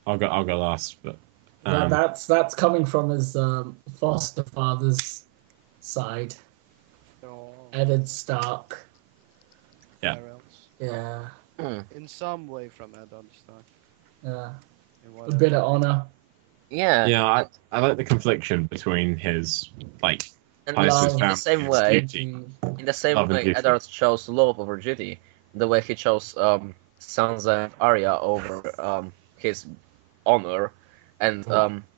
I'll go last, but that's coming from his foster father's side, Eddard Stark. Yeah. Yeah, In some way from Eddard Stark. yeah, In a whatever bit of way. honor. Yeah. Yeah, I like the confliction between his And ties to his in the family same and way, his duty. in the same Love and way, duty. Eddard chose love over duty. The way he chose Sansa and Arya over his honor, and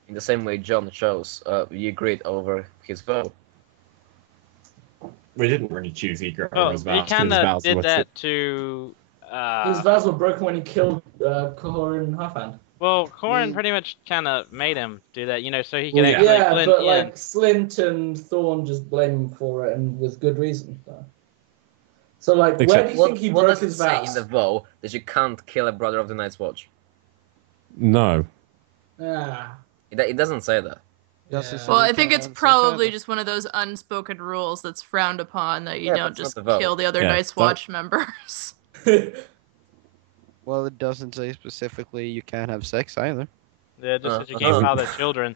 in the same way Jon chose Ygritte over his vow. We didn't really choose Ygritte Oh, over his he vows. kind His of vows did were that to. His vows were broken when he killed Corin Halfhand. Well, Corin Me- pretty much kind of made him do that, so he could Well, yeah. actually Yeah, blend but in. like Slint and Thorn just blame him for it, and with good reason. So like, where Except- do you think he What broke does it his say vows? in the vow that you can't kill a brother of the Night's Watch? No. Ah, It doesn't say that. Does it Yeah. say Well, I you think can't it's have sex probably either? just one of those unspoken rules that's frowned upon that you Yeah, don't that's not just the vote. kill the other Yeah, Night's that- Watch members. Well, it doesn't say specifically you can't have sex either. Yeah, just that you Uh-huh. can't father children.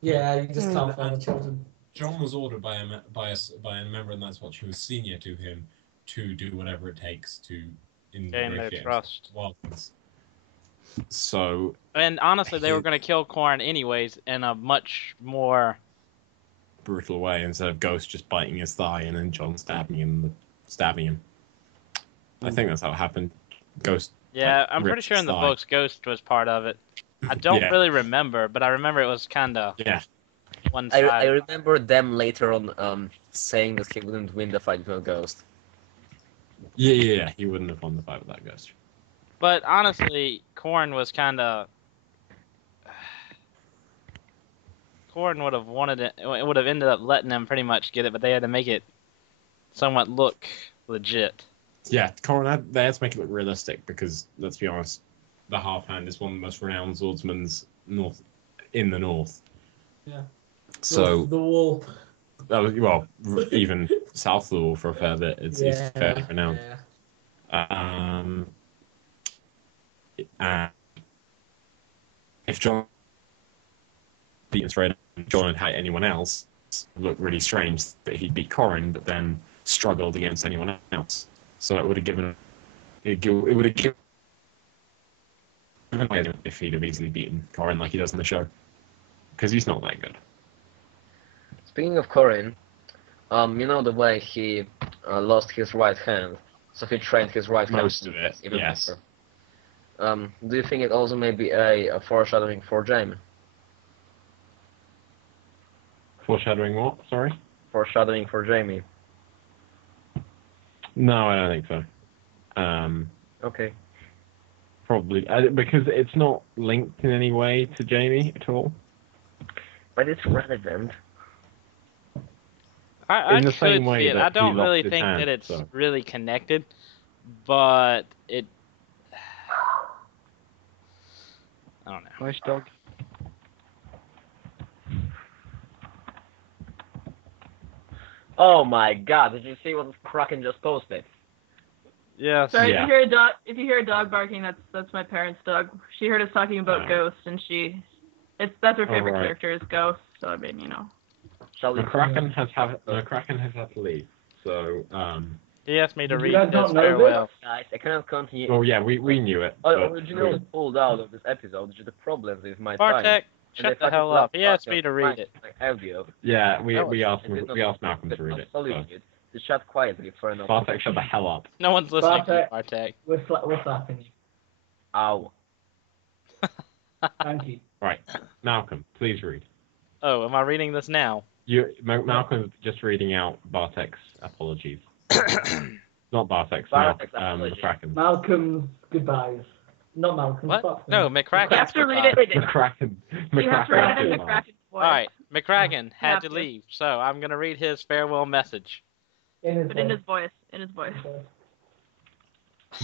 yeah, you just can't find the children. Jon was ordered by a member of the Night's Watch who was senior to him to do whatever it takes to Gain their negotiate trust. wildlands. So And honestly, they were going to kill Corin anyways in a much more. brutal way instead of Ghost just biting his thigh and then Jon stabbing him. I think that's how it happened. Ghost. Yeah, I'm pretty ripped sure in his the thigh. books Ghost was part of it. I don't Yeah. really remember, but I remember it was kind of Yeah. one I side. remember them later on saying that he wouldn't win the fight with Ghost. Yeah. He wouldn't have won the fight with that Ghost. But honestly, Corin was kind of. Corin would have wanted it. It would have ended up letting them pretty much get it, but they had to make it somewhat look legit. Yeah, Corin, they had to make it look realistic because, let's be honest, the Half Hand is one of the most renowned swordsmen in the north. Yeah. So, the wall. even south of the wall for a fair bit, it's fairly renowned. Yeah. And if John beat straight up, John had anyone else, it looked really strange that he'd beat Corin, but then struggled against anyone else. So it would have given away if he'd have easily beaten Corin like he does in the show, because he's not that good. Speaking of Corin, you know the way he lost his right hand, so he trained his right hand. Most of it, even yes. better. Do you think it also may be a foreshadowing for Jamie? Foreshadowing what? Sorry? Foreshadowing for Jamie. No, I don't think so. Okay. Probably because it's not linked in any way to Jamie at all. But it's relevant. I In the could same way see it. that I don't he lost really his think hand, that it's so. really connected, but it. I don't know. Nice dog. Oh my god, did you see what Kraken just posted? Yes. Sorry, Yeah. if you hear a dog barking, that's my parents' dog. She heard us talking about ghosts, and that's her favorite Alright. character is ghosts. So I mean, Shall we? McCracken has had to leave. So He asked me to Did you read guys not this know farewell. Guys, I cannot continue. well, yeah, we knew it. I but originally pulled out of this episode due to problems with my Bartek, time. shut the hell up. He asked me to read it. Audio. yeah, we asked It did not- Malcolm to read it. So. Absolutely. To shut quietly for an Bartek, shut the hell up. No one's listening to you, Bartek. Bartek. We're slapping you. Ow. Thank you. Right, Malcolm, please read. Oh, am I reading this now? Malcolm's just reading out Bartek's apologies. Not Bartek's, Bartek's apologies. McCracken. Malcolm's goodbyes. Not Malcolm. What? fuck No, me. McCracken. you have to read it. McCracken. You have to read it in McCracken. McCracken's voice. Alright, McCracken had have to to. leave, so I'm gonna read his farewell message. But in his voice. In his voice.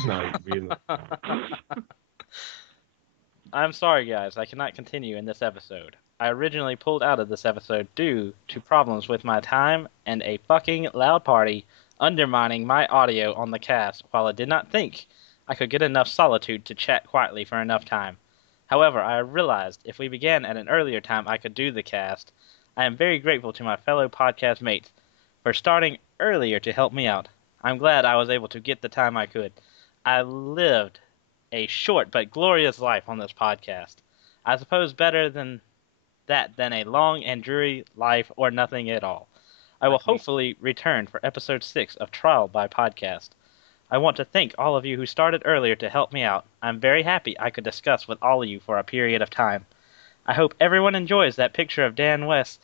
No, really. I'm sorry, guys. I cannot continue in this episode. I originally pulled out of this episode due to problems with my time and a fucking loud party undermining my audio on the cast while I did not think I could get enough solitude to chat quietly for enough time. However, I realized if we began at an earlier time, I could do the cast. I am very grateful to my fellow podcast mates for starting earlier to help me out. I'm glad I was able to get the time I could. I lived a short but glorious life on this podcast. I suppose better than a long and dreary life or nothing at all. I will hopefully return for episode 6 of Trial by Podcast. I want to thank all of you who started earlier to help me out. I'm very happy I could discuss with all of you for a period of time. I hope everyone enjoys that picture of Dan Weiss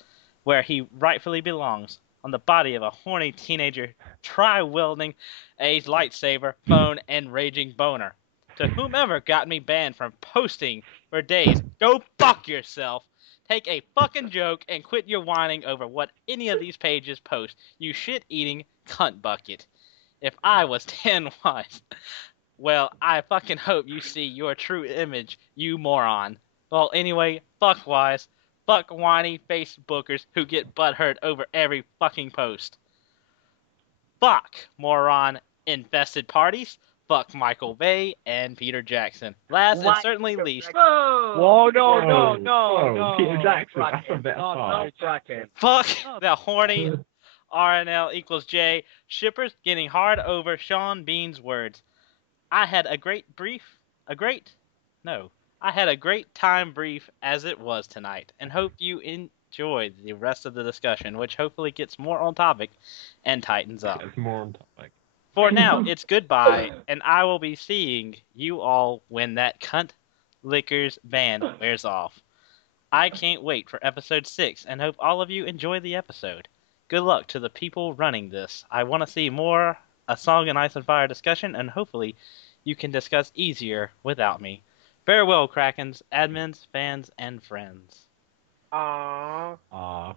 where he rightfully belongs, on the body of a horny teenager wielding a lightsaber, phone, and raging boner. To whomever got me banned from posting for days, go fuck yourself. Take a fucking joke and quit your whining over what any of these pages post, you shit-eating cunt bucket. If I was Dan Weiss, well, I fucking hope you see your true image, you moron. Well, anyway, fuck Weiss. Fuck whiny Facebookers who get butthurt over every fucking post. Fuck moron infested parties. Fuck Michael Bay and Peter Jackson. Last and certainly least. Whoa! No, Peter Jackson, that's a bit far. Fuck the horny RNL equals J. Shippers getting hard over Sean Bean's words. I had a great time brief as it was tonight, and hope you enjoyed the rest of the discussion, which hopefully gets more on topic and tightens up. It's more on topic. For now, it's goodbye, and I will be seeing you all when that cunt liquors ban wears off. I can't wait for episode 6, and hope all of you enjoy the episode. Good luck to the people running this. I want to see more A Song in Ice and Fire discussion, and hopefully you can discuss easier without me. Farewell, Krakens, admins, fans, and friends. McCracken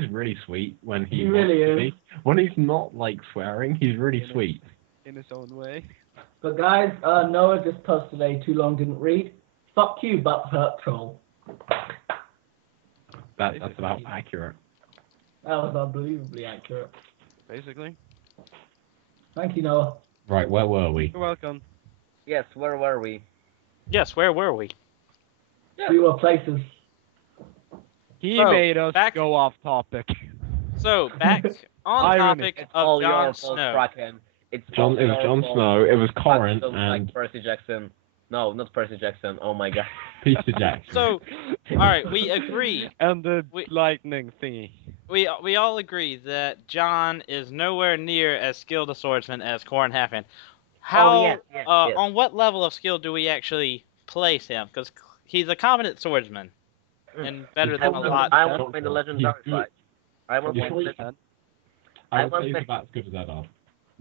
is really sweet when he really wants to is. be. When he's not like swearing, he's really sweet. In his own way. But guys, Noah just posted a too long didn't read. Fuck you, butt hurt troll. That's about accurate. That was unbelievably accurate. Basically. Thank you, Noah. Right, where were we? You're welcome. Yes, where were we? Yes, where were we? We were places. He So, made us back- go off topic. So, back on Irony. topic of All your Jon fault, Snow. Kraken. It It was Jon Snow, it was Corin, like and Percy Jackson. No, not Percy Jackson. Oh my god. Peter Jackson. So, alright, we agree. And the We- lightning thingy. We all agree that Jon is nowhere near as skilled a swordsman as Corrin Halfhand. How, yes. on what level of skill do we actually place him? Because he's a competent swordsman and better than a lot. I want to play the legendary He's fight. I want to play Usually- the I I would want say to- he's about as good as Eddard.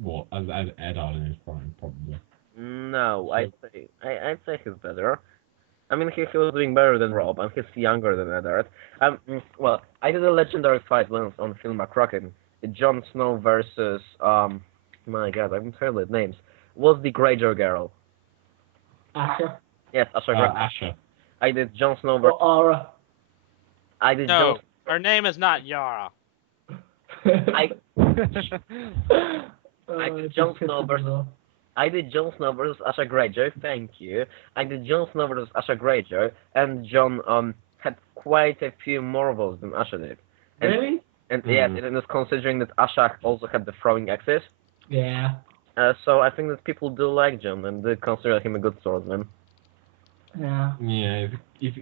What? As Eddard in his prime, probably. No, I'd say he's better. I mean, he was doing better than Rob, and he's younger than Eddard. Well, I did a legendary fight once on Film McCracken. Jon Snow versus my god, I'm terrible at names. Was the Greyjoy girl? Asher. Yes, Asha Grey. Asher. I did Jon Snow versus. Or Aura. I did No, her name is not Yara. I Just Jon pissed Snow me versus- off. I did Jon Snow versus Asha Greyjoy. Thank you. I did Jon Snow versus Asha Greyjoy, and Jon had quite a few more votes than Asha did. And, Really? And yes, it is considering that Asha also had the throwing axis. Yeah. So I think that people do like Jon and they consider him a good swordsman. Yeah. Yeah,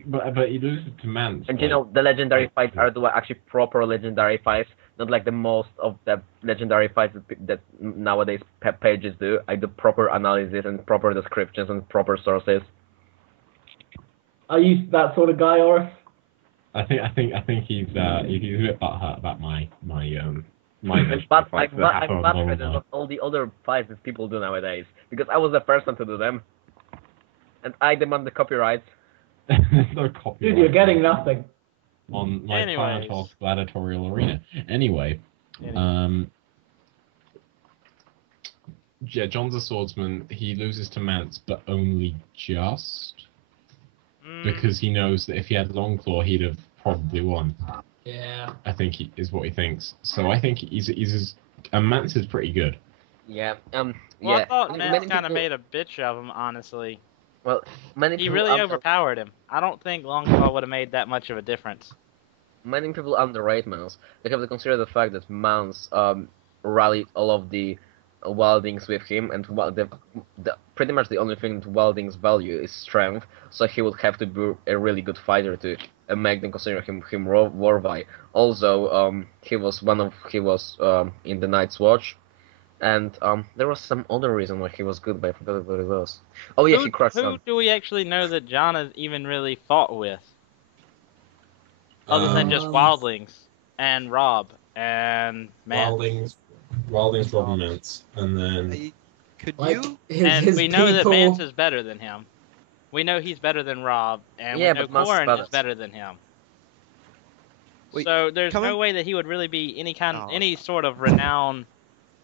but he loses to Mance. And you know, the legendary fights are the actually proper legendary fights, not like the most of the legendary fights that nowadays pages do. I do proper analysis and proper descriptions and proper sources. Are you that sort of guy, Oris? I think he's a bit butthurt about my But fights I'm that happen bad on with online. all the other fights that people do nowadays, because I was the first one to do them, and I demand the copyrights. There's no copyright. Dude, you're getting nothing. On my Anyways. Fanart gladiatorial arena. Anyway, yeah, Jon's a swordsman. He loses to Mance, but only just because he knows that if he had Longclaw, he'd have probably won. Yeah. I think is what he thinks. So I think and Mance is pretty good. Yeah. Well, Yeah. I thought Many Mance kind of people- made a bitch of him, honestly. Well, many He people really under- overpowered him. I don't think Longclaw would have made that much of a difference. Many people underrate Mance. They have to consider the fact that Mance rallied all of the wildings with him, and pretty much the only thing that wildings value is strength. So he would have to be a really good fighter to make them consider him worthy. Also, he was in the Night's Watch, and there was some other reason why he was good, but I forgot what it was. Oh yeah, he crushed Who some. do we actually know that Jon has even really fought with? Other than just wildlings and Rob and Mance. Wildings, Rob and Mance, and then Could Like, you? And his we know that people- Mance is better than him. We know he's better than Rob, and Yeah, we know but Mance is Corrin better. is better than him. Wait, So there's coming- no way that he would really be Oh. any sort of renowned,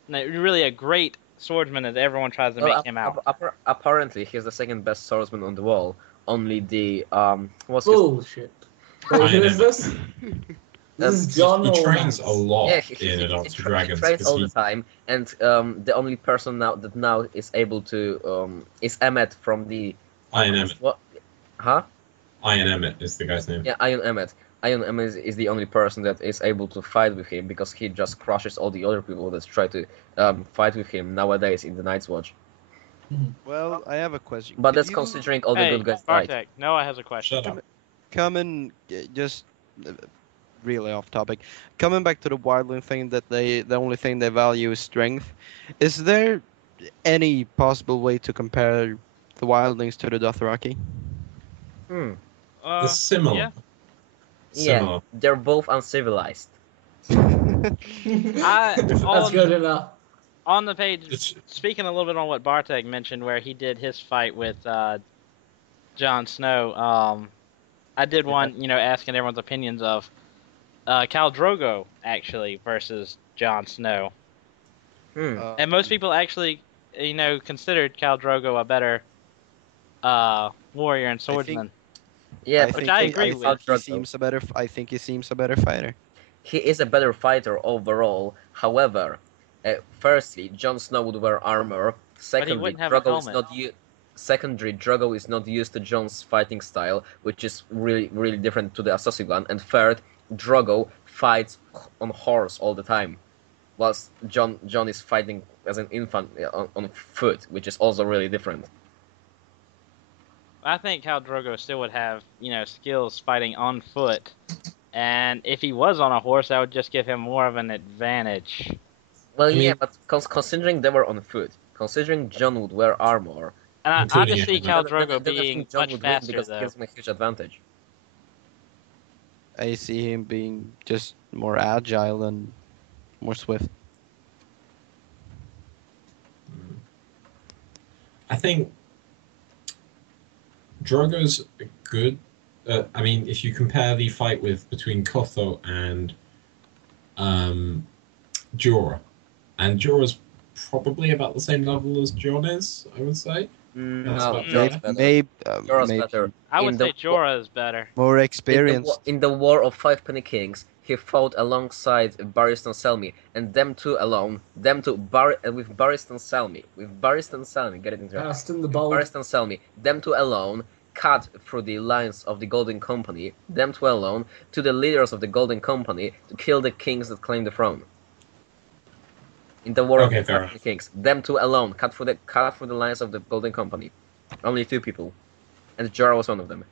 really a great swordsman as everyone tries to make him out. Apparently, he's the second best swordsman on the wall. Only the what's his Bullshit. Wait, who is this? This is Jon he or trains a Mance? lot Yeah, in Advanced he Dragons. trains 'cause all he- the time, and the only person now is able to is Emmet from the Iron Emmett. What? Huh? Iron Emmett is the guy's name. Yeah, Iron Emmet. Iron Emmet is the only person that is able to fight with him because he just crushes all the other people that try to fight with him nowadays in the Night's Watch. Well, I have a question. But Could that's you considering all the Hey, good guys died. Bartek, Noah has a question. Shut up. come and just really off topic? Coming back to the wildling thing, that the only thing they value is strength. Is there any possible way to compare the wildlings to the Dothraki? They're similar. yeah. Yeah, Similar. they're both uncivilized. That's on, good enough. on the page, It's- speaking a little bit on what Bartek mentioned, where he did his fight with Jon Snow, I did one, asking everyone's opinions of Khal Drogo actually versus Jon Snow, and most people actually, considered Khal Drogo a better warrior and swordsman. Yeah, Which I agree with. He seems a better. I think he seems a better fighter. He is a better fighter overall. However, Firstly, Jon Snow would wear armor. Secondly, wouldn't have a Drogo is helmet. not Secondly, Drogo is not used to Jon's fighting style, which is really different to the assassin one. And third, Drogo fights on horse all the time, whilst Jon is fighting as an infant on foot, which is also really different. I think Khal Drogo still would have, skills fighting on foot. And if he was on a horse, that would just give him more of an advantage. Well, I mean- yeah, but considering they were on foot, considering Jon would wear armor, And I Including just see him. Khal then Drogo I being think Jon much would win faster, because it though. gives him a huge advantage. I see him being just more agile and more swift. I think Drogo's good. I mean, if you compare the fight between Kotho and Jorah, and Jorah's probably about the same level as Jon is, I would say. That's No, about Jorah's fair. better. Maybe, Jorah's maybe better. I would In say the- Jorah is better. more experienced. In the War of Five Penny Kings, he fought alongside Barristan Selmy, and them two alone, with Barristan Selmy, get it into Cast in the with bold. Barristan Selmy, them two alone cut through the lines of the Golden Company, them two alone, to the leaders of the Golden Company to kill the kings that claimed the throne. In the War Okay, of fair Five Penny Kings, them two alone cut through the lines of the Golden Company. Only 2 people, and Jorah was one of them.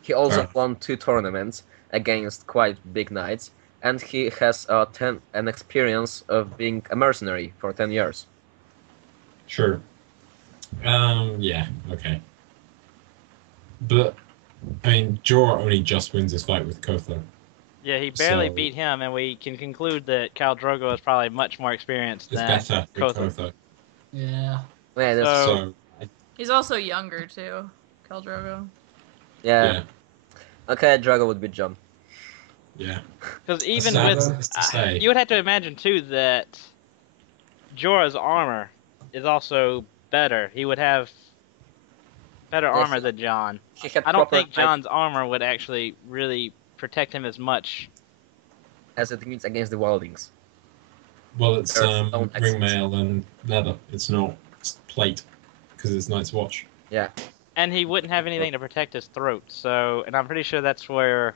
He also Fair. won 2 tournaments against quite big knights, and he has an experience of being a mercenary for 10 years. Sure. Yeah. Okay. But I mean, Jorah only just wins his fight with Kotho. Yeah, he barely So- beat him, and we can conclude that Khal Drogo is probably much more experienced It's than better with Kotho. Kotho. Yeah. Yeah, that's So- So He's also younger too, Khal Drogo. yeah. Okay, Drogo would beat Jon. yeah. Because even sad with, things to say. you would have to imagine too that Jorah's armor is also better. He would have better Yes. armor than Jon. He had I don't proper think Jon's armor would actually really protect him as much. as it means against the wildlings. Well, it's There's stone ring axes. mail and leather. It's not plate because it's Night's Watch. Yeah. And he wouldn't have anything to protect his throat. So, and I'm pretty sure that's where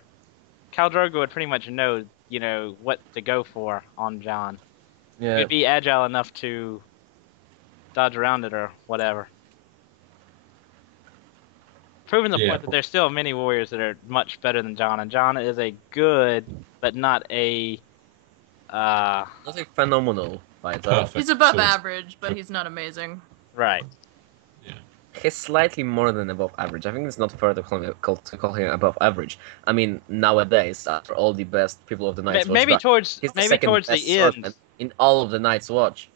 Khal Drogo would pretty much know, what to go for on Jon. Yeah. He'd be agile enough to dodge around it or whatever. Proving the Yeah. point that there's still many warriors that are much better than Jon, and Jon is a good, but not a, Not a phenomenal fighter. Perfect. He's above sword. average, but he's not amazing. right. He's slightly more than above average. I think it's not fair to call him above average. I mean, nowadays, after all the best people of the Night's Watch, Maybe died, towards he's the maybe second towards best the swordsman end. in all of the Night's Watch.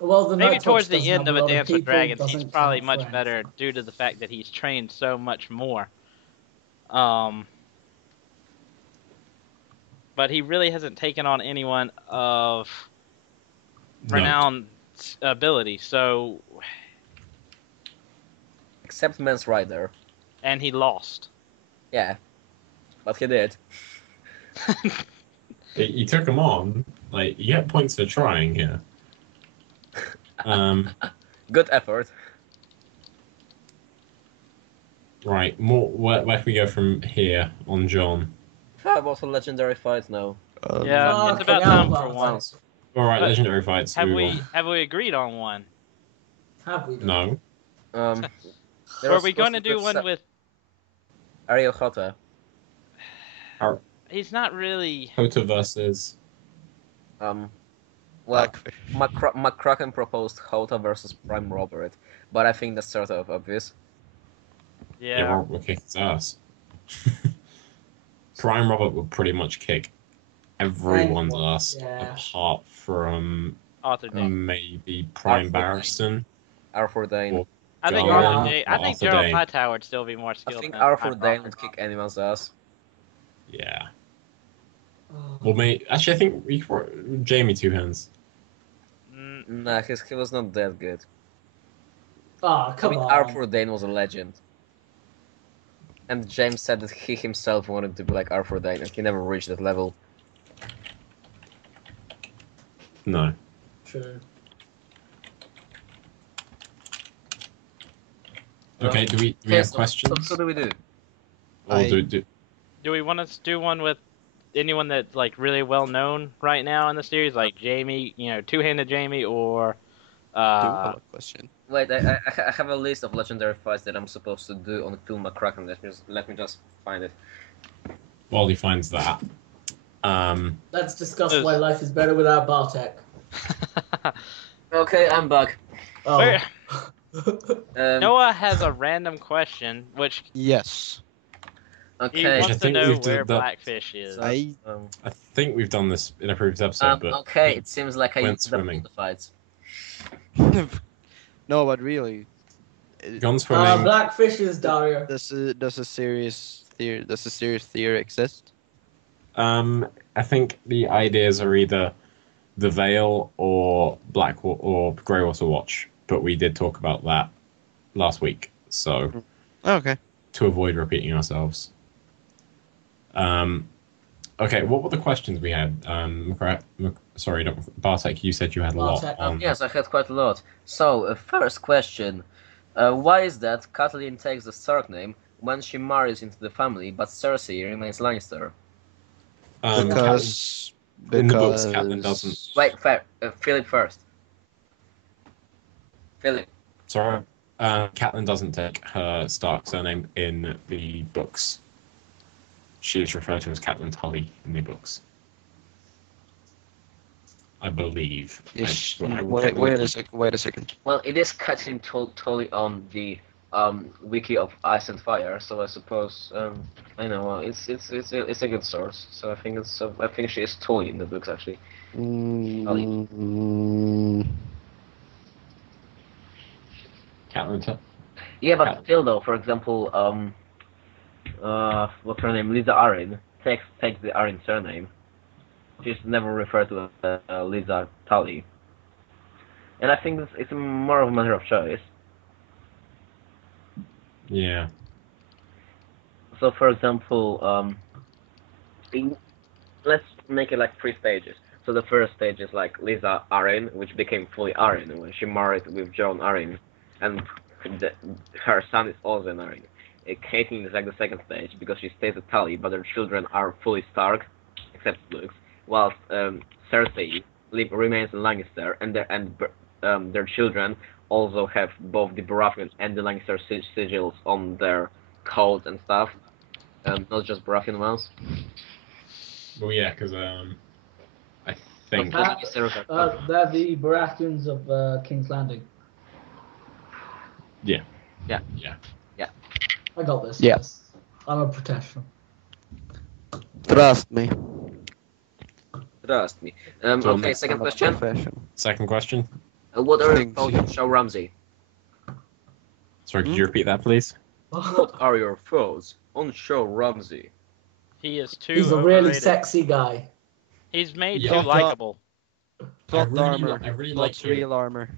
Well, the Maybe Night's towards Watch the doesn't end have of a A lot Dance with people, Dragons, he's doesn't probably count much friends. better due to the fact that he's trained so much more. But he really hasn't taken on anyone of No. renowned ability. So, Except Mance Rider. and he lost. Yeah. But he did. You took him on. Like, you get points for trying here. Good effort. Right. More. Where can we go from here on Jon? How about a legendary fight now? Yeah, it's Fucking about hell, time for Barger. one. All right, But legendary fights. Have who we won? have we agreed on one? Have we? No. There Were was we going to supposed do be one with? Ariel Hota. He's not really. Hota versus. Well, Blackfish. McCracken proposed Hota versus Prime Robert, but I think that's sort of obvious. Yeah, Yeah. Robert will kick his ass. Prime Robert will pretty much kick everyone's ass, Yeah. apart from Arthur Dane. maybe Prime Arthur Barristan. Arthur Dane. Or- I think Garland, Arthur Dane. I think Arthur Gerald Dane. Hightower would still be more I skilled. think than Arthur Prime Dane Robert. would kick anyone's ass. Yeah. Oh. Well, actually, I think we could Jamie two hands. Nah, he was not that good. Ah, I come mean, on. Arthur Dane was a legend. And James said that he himself wanted to be like Aphrodite, and he never reached that level. No. True. Okay, do we Okay, have so questions? what do we do? Or do Do we want to do one with anyone that's like really well known right now in the series, like Jamie, two-handed Jamie, or Do have a question. Wait, I have a list of legendary fights that I'm supposed to do on Phil McCracken. Let me just find it. while he finds that, Let's discuss why life is better without Bartek. Okay, I'm back. Oh. Wait, Um, Noah has a random question, which Yes. he okay. wants I to think know we've done where that. Blackfish is. So, I I think we've done this in a previous episode, but okay, he it seems like I went used up all swimming. the fights. no, but really, Gone swimming. Blackfishes, Dario. does a serious theory exist? I think the ideas are either the Veil or or Greywater Watch, but we did talk about that last week, so Okay. to avoid repeating ourselves. Okay, what were the questions we had? Sorry, Bartek, you said you had a lot Bartek. on. Yes, I had quite a lot. So, first question. Why is that Catelyn takes the Stark name when she marries into the family, but Cersei remains Lannister? Because in the books, Catelyn doesn't. Wait, Philip first. Philip. Sorry, Catelyn doesn't take her Stark surname in the books. She is referred to as Catelyn Tully in the books. I believe. Wait a second. Well, it is Catelyn Tully on the wiki of Ice and Fire, so I suppose I know. Well, it's a good source. So I think she is Tully in the books actually. Catelyn Tully. Yeah, but still though, for example, what's her name? Lisa Arryn takes the Arryn surname. She's never referred to as Lisa Tully. And I think it's more of a matter of choice. Yeah. So, for example, let's make it like 3 stages. So the first stage is like Lisa Arryn, which became fully Arryn when she married with Jon Arryn, and her son is also an Arryn. Caitlyn is like the second stage because she stays a Tully, but her children are fully Stark, except Luke's, whilst Cersei remains a Lannister, and their children also have both the Baratheon and the Lannister sigils on their coat and stuff, not just Baratheon ones. Well, yeah, because I think They're the Baratheons of King's Landing. Yeah. I got this. Yeah. Yes. I'm a professional. Trust me. Trust me. Okay, second question. Second question. What are your thoughts on Show Ramsay? Sorry, could you repeat that, please? What are your thoughts on Show Ramsay? He is too He's a overrated. really sexy guy. He's made Yeah. too likable. Plot armor. I really What's like real armor?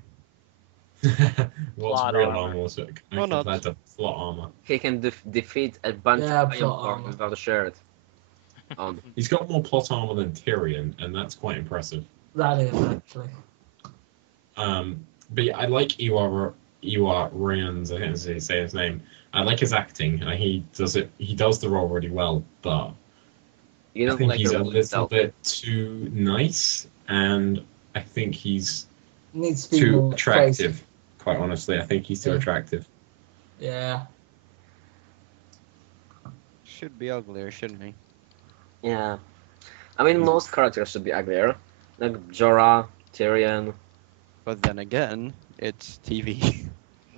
What's Plot real armor. armor? Was it? Or not. Compared to plot armor. He can defeat a bunch Yeah, of Iron plot Force armor. without a shirt on. He's got more plot armor than Tyrion, and that's quite impressive. That is actually. But yeah, I like Iwar Ryan's, I can't say his name. I like his acting. He does the role really well, but You I don't think like he's her a with little self. bit too nice, and I think he's Needs to be too more attractive. crazy. Quite honestly, I think he's too Yeah. attractive. Yeah. Should be uglier, shouldn't he? Yeah. I mean, most characters should be uglier. Like Jorah, Tyrion. But then again, it's TV.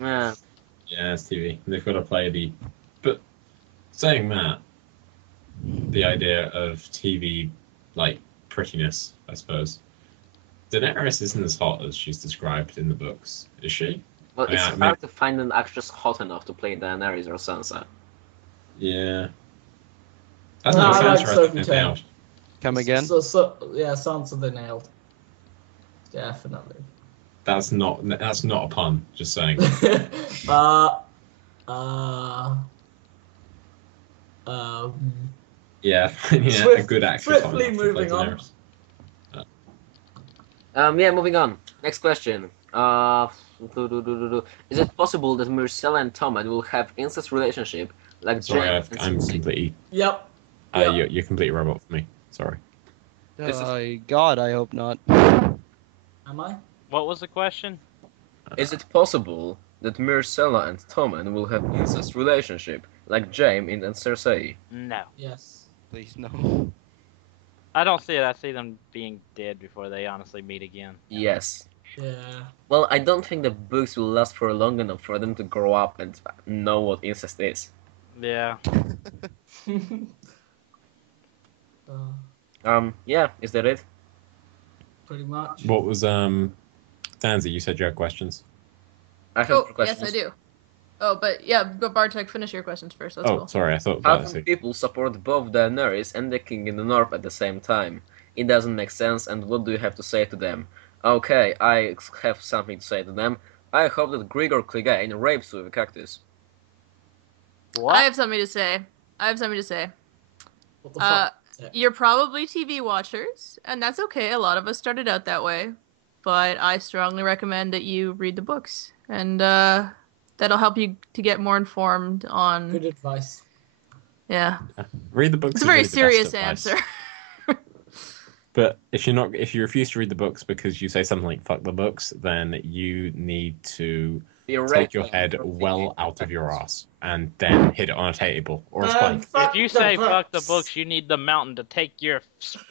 Yeah. Yeah, it's TV. They've got to play the. But saying that, the idea of TV, like prettiness, I suppose. Daenerys isn't as hot as she's described in the books, is she? Well, Yeah, it's I mean- hard to find an actress hot enough to play Daenerys or Sansa. Yeah. That's No, not I like Sansa, I Sophie think Turner. now. Come again? So yeah, Sansa they nailed. Definitely. That's not a pun. Just saying. Yeah, yeah, a good actor. Swiftly moving on. Yeah, moving on. Next question. Is it possible that Myrcella and Tommen will have incest relationship like Sorry, James and I'm Cersei? completely. Yep. Yep. You're completely robot for me. Sorry. God, I hope not. Am I? What was the question? Is it possible that Myrcella and Tommen will have incest relationship like Jaime and Cersei? No. Yes. Please no. I don't see it. I see them being dead before they honestly meet again. Yes. Yeah. Well, I don't think the books will last for long enough for them to grow up and know what incest is. Yeah. Yeah, is that it? Pretty much. What was Danzy? You said you had questions. I have Oh, more questions. yes, I do. Oh, but yeah, go Bartek, finish your questions first. That's cool. Sorry, I thought. How can people support both Daenerys and the King in the North at the same time? It doesn't make sense, and what do you have to say to them? Okay, I have something to say to them. I hope that Grigor Clegane rapes with a cactus. What? I have something to say. What the fuck? You're probably TV watchers, and that's okay. A lot of us started out that way. But I strongly recommend that you read the books, and that'll help you to get more informed on... Good advice. Yeah. Read the books. It's a very serious answer. But if you refuse to read the books because you say something like "fuck the books," then you need to take your head well out of your ass and then hit it on a table or a spike. If you say "fuck the books," you need the mountain to take your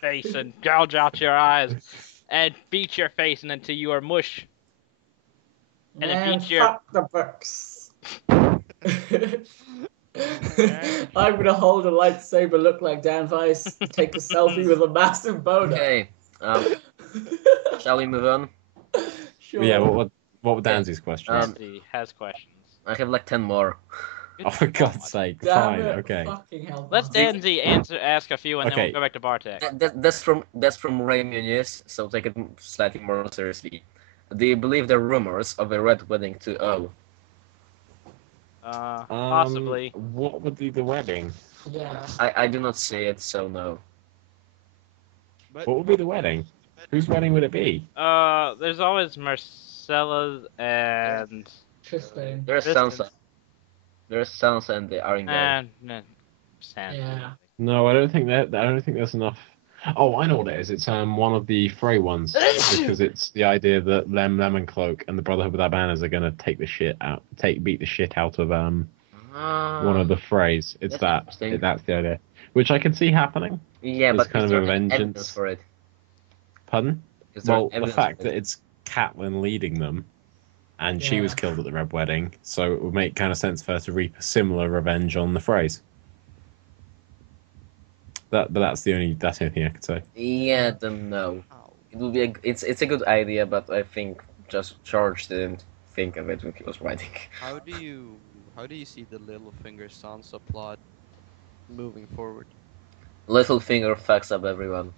face and gouge out your eyes and beat your face until you are mush. And then beat your... fuck the books. I'm gonna hold a lightsaber, look like Dan Weiss, take a selfie with a massive boner. Okay, shall we move on? Sure. Yeah, what were Danzy's questions? Danzy has questions. I have like 10 more. Oh, for God's sake, fine, okay. Let's Danzy ask a few, and then we'll go back to Bartek. That's from Ray Muniz, so take it slightly more seriously. Do you believe the rumors of a red wedding 2.0? Possibly. What would be the wedding? Yeah. I do not see it, so no. What would be the wedding? Whose wedding would it be? There's always Marcella's and... Tristan. There's Sansa. There's Sansa and the Arenga. No, Sansa. Yeah. No, I don't think there's enough. Oh, I know what it is. It's one of the Frey ones because it's the idea that Lemon Cloak and the Brotherhood Without Banners are gonna beat the shit out of one of the Freys. It's that's the idea, which I can see happening. Yeah, There's but kind of a vengeance for it. Pardon? Well, the fact that it's Catelyn leading them, and she was killed at the Red Wedding, so it would make kind of sense for her to reap a similar revenge on the Freys. But that's the only thing I could say. Yeah, then no. It would be it's a good idea, but I think just George didn't think of it when he was writing. How do you see the Littlefinger Sansa plot moving forward? Littlefinger fucks up everyone.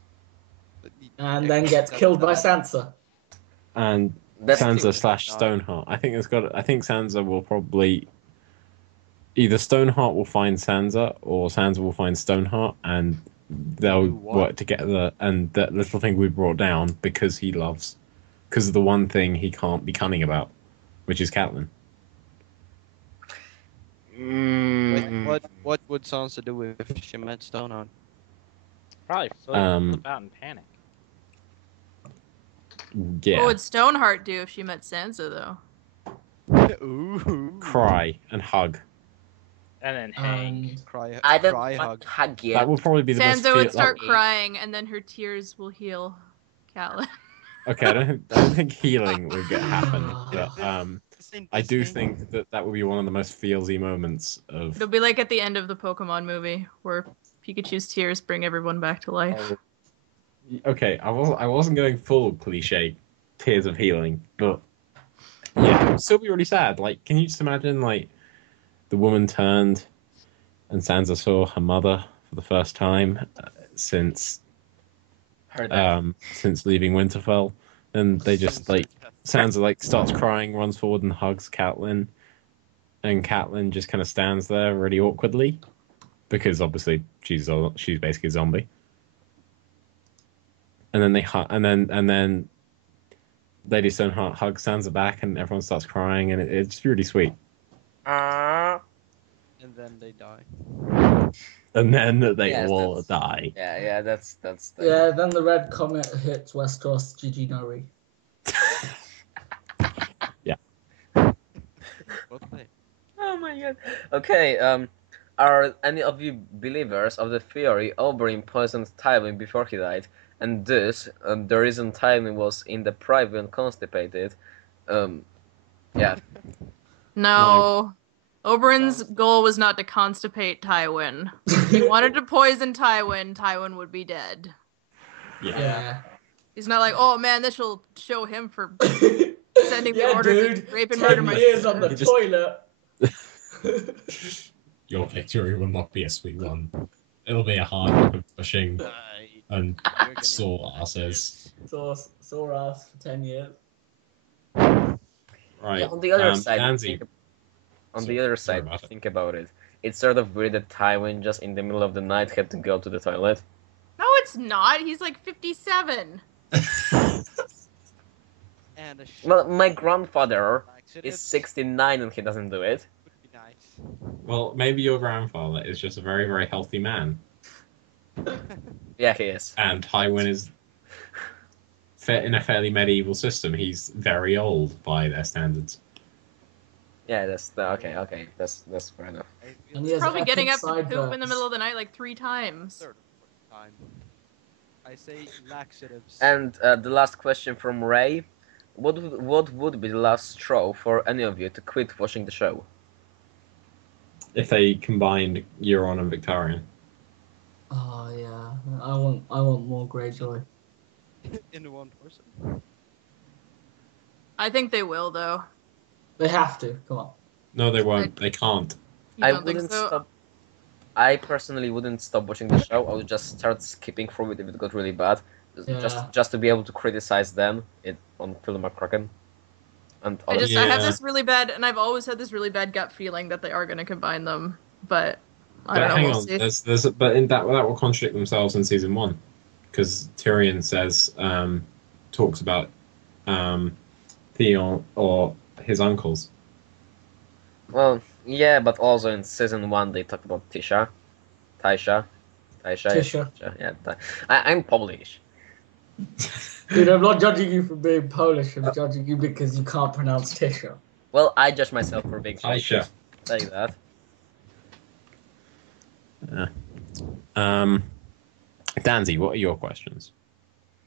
And then gets killed by Sansa. And Sansa / Stoneheart. I think Sansa will probably either Stoneheart will find Sansa or Sansa will find Stoneheart, and they'll work together. And that little thing we brought down because of the one thing he can't be cunning about, which is Catelyn. What would Sansa do if she met Stoneheart? Probably flip out in panic. Yeah. What would Stoneheart do if she met Sansa, though? Ooh. Cry and hug. And then hang. Cry hug. Yet. That would probably be the most. Sansa would start crying, and then her tears will heal Catelyn. Okay, I don't think healing would happen, but I do think that would be one of the most feelsy moments of. It'll be like at the end of the Pokemon movie, where Pikachu's tears bring everyone back to life. Okay, I wasn't going full cliche, tears of healing, but yeah, it would still be really sad. Like, can you just imagine, like, the woman turned, and Sansa saw her mother for the first time since leaving Winterfell, and they just Sansa starts crying, runs forward and hugs Catelyn, and Catelyn just kind of stands there really awkwardly. because obviously she's basically a zombie. And then then Lady Stoneheart hugs Sansa back, and everyone starts crying, and it's really sweet. Ah. And then they die. And then they Yes, all that's- die. Yeah, that's Yeah, then the red comet hits Westeros. GG Nori. What they? Oh my god. Okay, are any of you believers of the theory Oberyn poisoned Tywin before he died, and thus the reason Tywin was in the private and constipated? Yeah. No. Oberyn's goal was not to constipate Tywin. If he wanted to poison Tywin, Tywin would be dead. Yeah. He's not like, oh man, this will show him for sending the Yeah, order dude. to rape and murder 10 my years sister. on the He just- toilet. Your victory will not be a sweet one. It'll be a hard one of pushing and You're getting sore asses. Sore ass for 10 years. Right. Yeah, on the other side, Danzy. Sorry about it. think about it. It's sort of weird that Tywin just in the middle of the night had to go to the toilet. No, it's not. He's like 57. And a Well, my grandfather laxative is 69 and he doesn't do it. would be nice. Well, maybe your grandfather is just a very, very healthy man, Yeah, he is. and Tywin is in a fairly medieval system. He's very old by their standards. Yeah, okay. That's fair enough. I feel And he it's has Probably epic getting up to side poop in the bursts. middle of the night like 3 times. third or fourth time. I say laxatives. And the last question from Ray: what would be the last straw for any of you to quit watching the show? If they combined Euron and Victorian. Oh yeah, I want more Greyjoy. In one person. I think they will, though. They have to. Come on. No, they won't. They can't. You I don't think wouldn't so? stop. I personally wouldn't stop watching the show. I would just start skipping through it if it got really bad, Yeah. just to be able to criticize them on Phil McCracken. And I other have Yeah. this really bad, and I've always had this really bad gut feeling that they are going to combine them, but I But don't know. hang We'll on, see. but in that will contradict themselves in season 1, because Tyrion says talks about Theon or his uncles. Well, yeah, but also in season 1 they talk about Tisha. Tisha. Yeah, I'm Polish. Dude, I'm not judging you for being Polish. I'm judging you because you can't pronounce Tisha. Well, I judge myself for being Tisha. Like that. Danzy, what are your questions?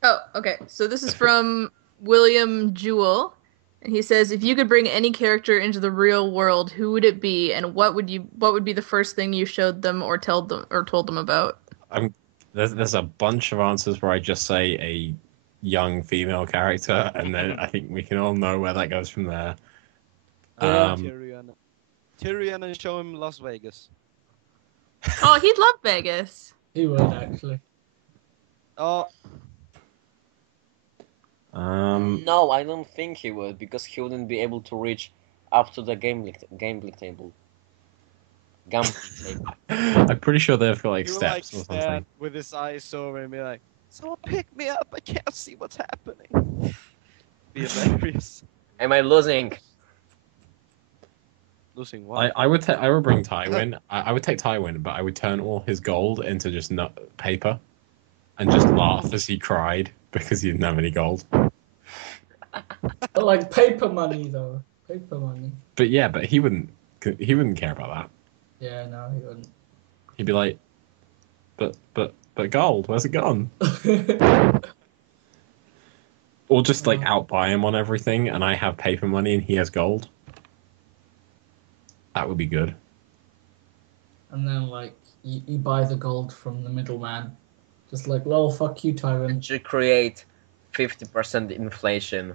Oh, okay. So this is from William Jewell, and he says, "If you could bring any character into the real world, who would it be, and what would be the first thing you showed them or told them about?" There's a bunch of answers where I just say a young female character, and then I think we can all know where that goes from there. Tyrion. Tyrion and show him Las Vegas. Oh, he'd love Vegas. He would actually. Oh, No, I don't think he would, because he wouldn't be able to reach up to the gambling table. Gambling table. I'm pretty sure they've got like he will steps like or something. stand with his eyes over and be like, "Someone pick me up! I can't see what's happening." Be hilarious. Am I losing? Losing what? I would bring Tywin. I would take Tywin, but I would turn all his gold into just paper, and just laugh as he cried because he didn't have any gold. But like paper money though. Paper money. But yeah, but he wouldn't care about that. Yeah, no, he wouldn't. He'd be like, but gold, where's it gone? Or just like outbuy him on everything, and I have paper money and he has gold. That would be good. And then like you buy the gold from the middleman. Just like, lol, fuck you, Tywin. To create 50% inflation.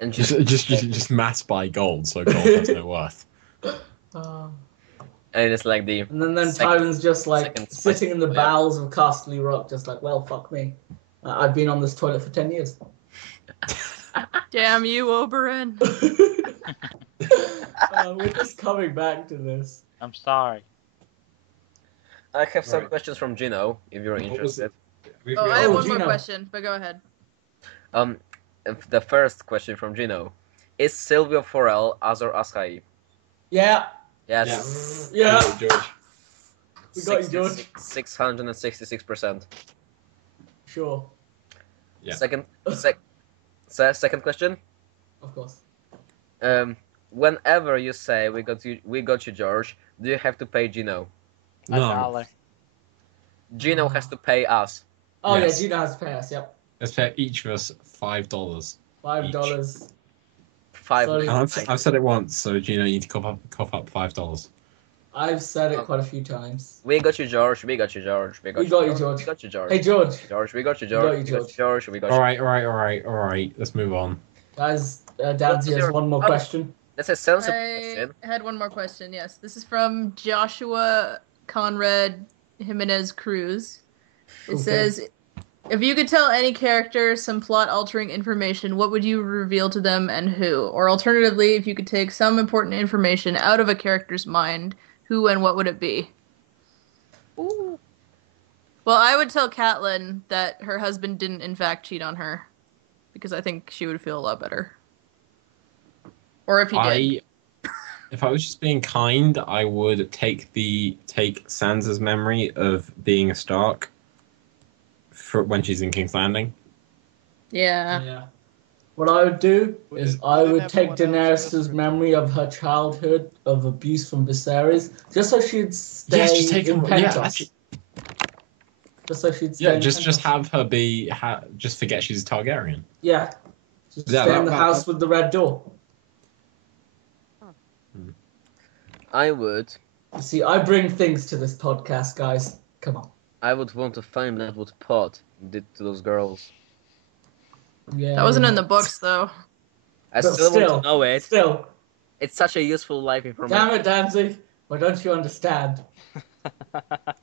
And Just mass buy gold, so gold has no worth. Uh, and it's like the and then Second- Tywin's just like second sitting in the yeah. bowels of Castle Rock, just like, well, fuck me. I've been on this toilet for 10 years. Damn you, Oberyn. We're just coming back to this. I'm sorry. I have some Right. questions from Gino, if you're What was interested. it? Oh, I have Oh, one more Gino. question, but go ahead. The first question from Gino: Is Silvio Forel Azor Askai? Yeah. Yes. Yeah. George. We got you, George. 666%. Sure. Yeah. Second question. Of course. Whenever you say we got you, George, do you have to pay Gino? No. $1. Gino has to pay us. Oh Yes. yeah, Gino has to pay us. Yep. Let's pay each of us $5. $5. Five. Sorry. And I've said it once, so Gino, you need to cough up $5. I've said it quite a few times. We got you, George. We got you, George. We got you, George. We got you, George. Hey, George. George, we got you, We got George. you, We got you, George. George. We got you. All right. Let's move on. Guys, Danzy has one more question. That's a sensible I question. had one more question. Yes, this is from Joshua Conrad Jimenez Cruz. It Okay. says, if you could tell any character some plot-altering information, what would you reveal to them and who? Or alternatively, if you could take some important information out of a character's mind, who and what would it be? Ooh. Well, I would tell Catelyn that her husband didn't in fact cheat on her, because I think she would feel a lot better. Or if he did. If I was just being kind, I would take Sansa's memory of being a Stark for when she's in King's Landing. Yeah. What I would do is I Wouldn't would take everyone else Daenerys' just memory of her childhood of abuse from Viserys, just so she'd stay just take in her. Pentos. Yeah, actually, Just so she'd stay yeah. in Just Pentos. have her be. Just forget she's a Targaryen. Yeah. Just Yeah, stay in that- the house with the red door. I would. You see, I bring things to this podcast, guys. Come on. I would want to find out what Pot did to those girls. Yeah. That wasn't in the books, though. I But still want to know it. Still. It's such a useful life information. Damn it, Danzig. Why don't you understand?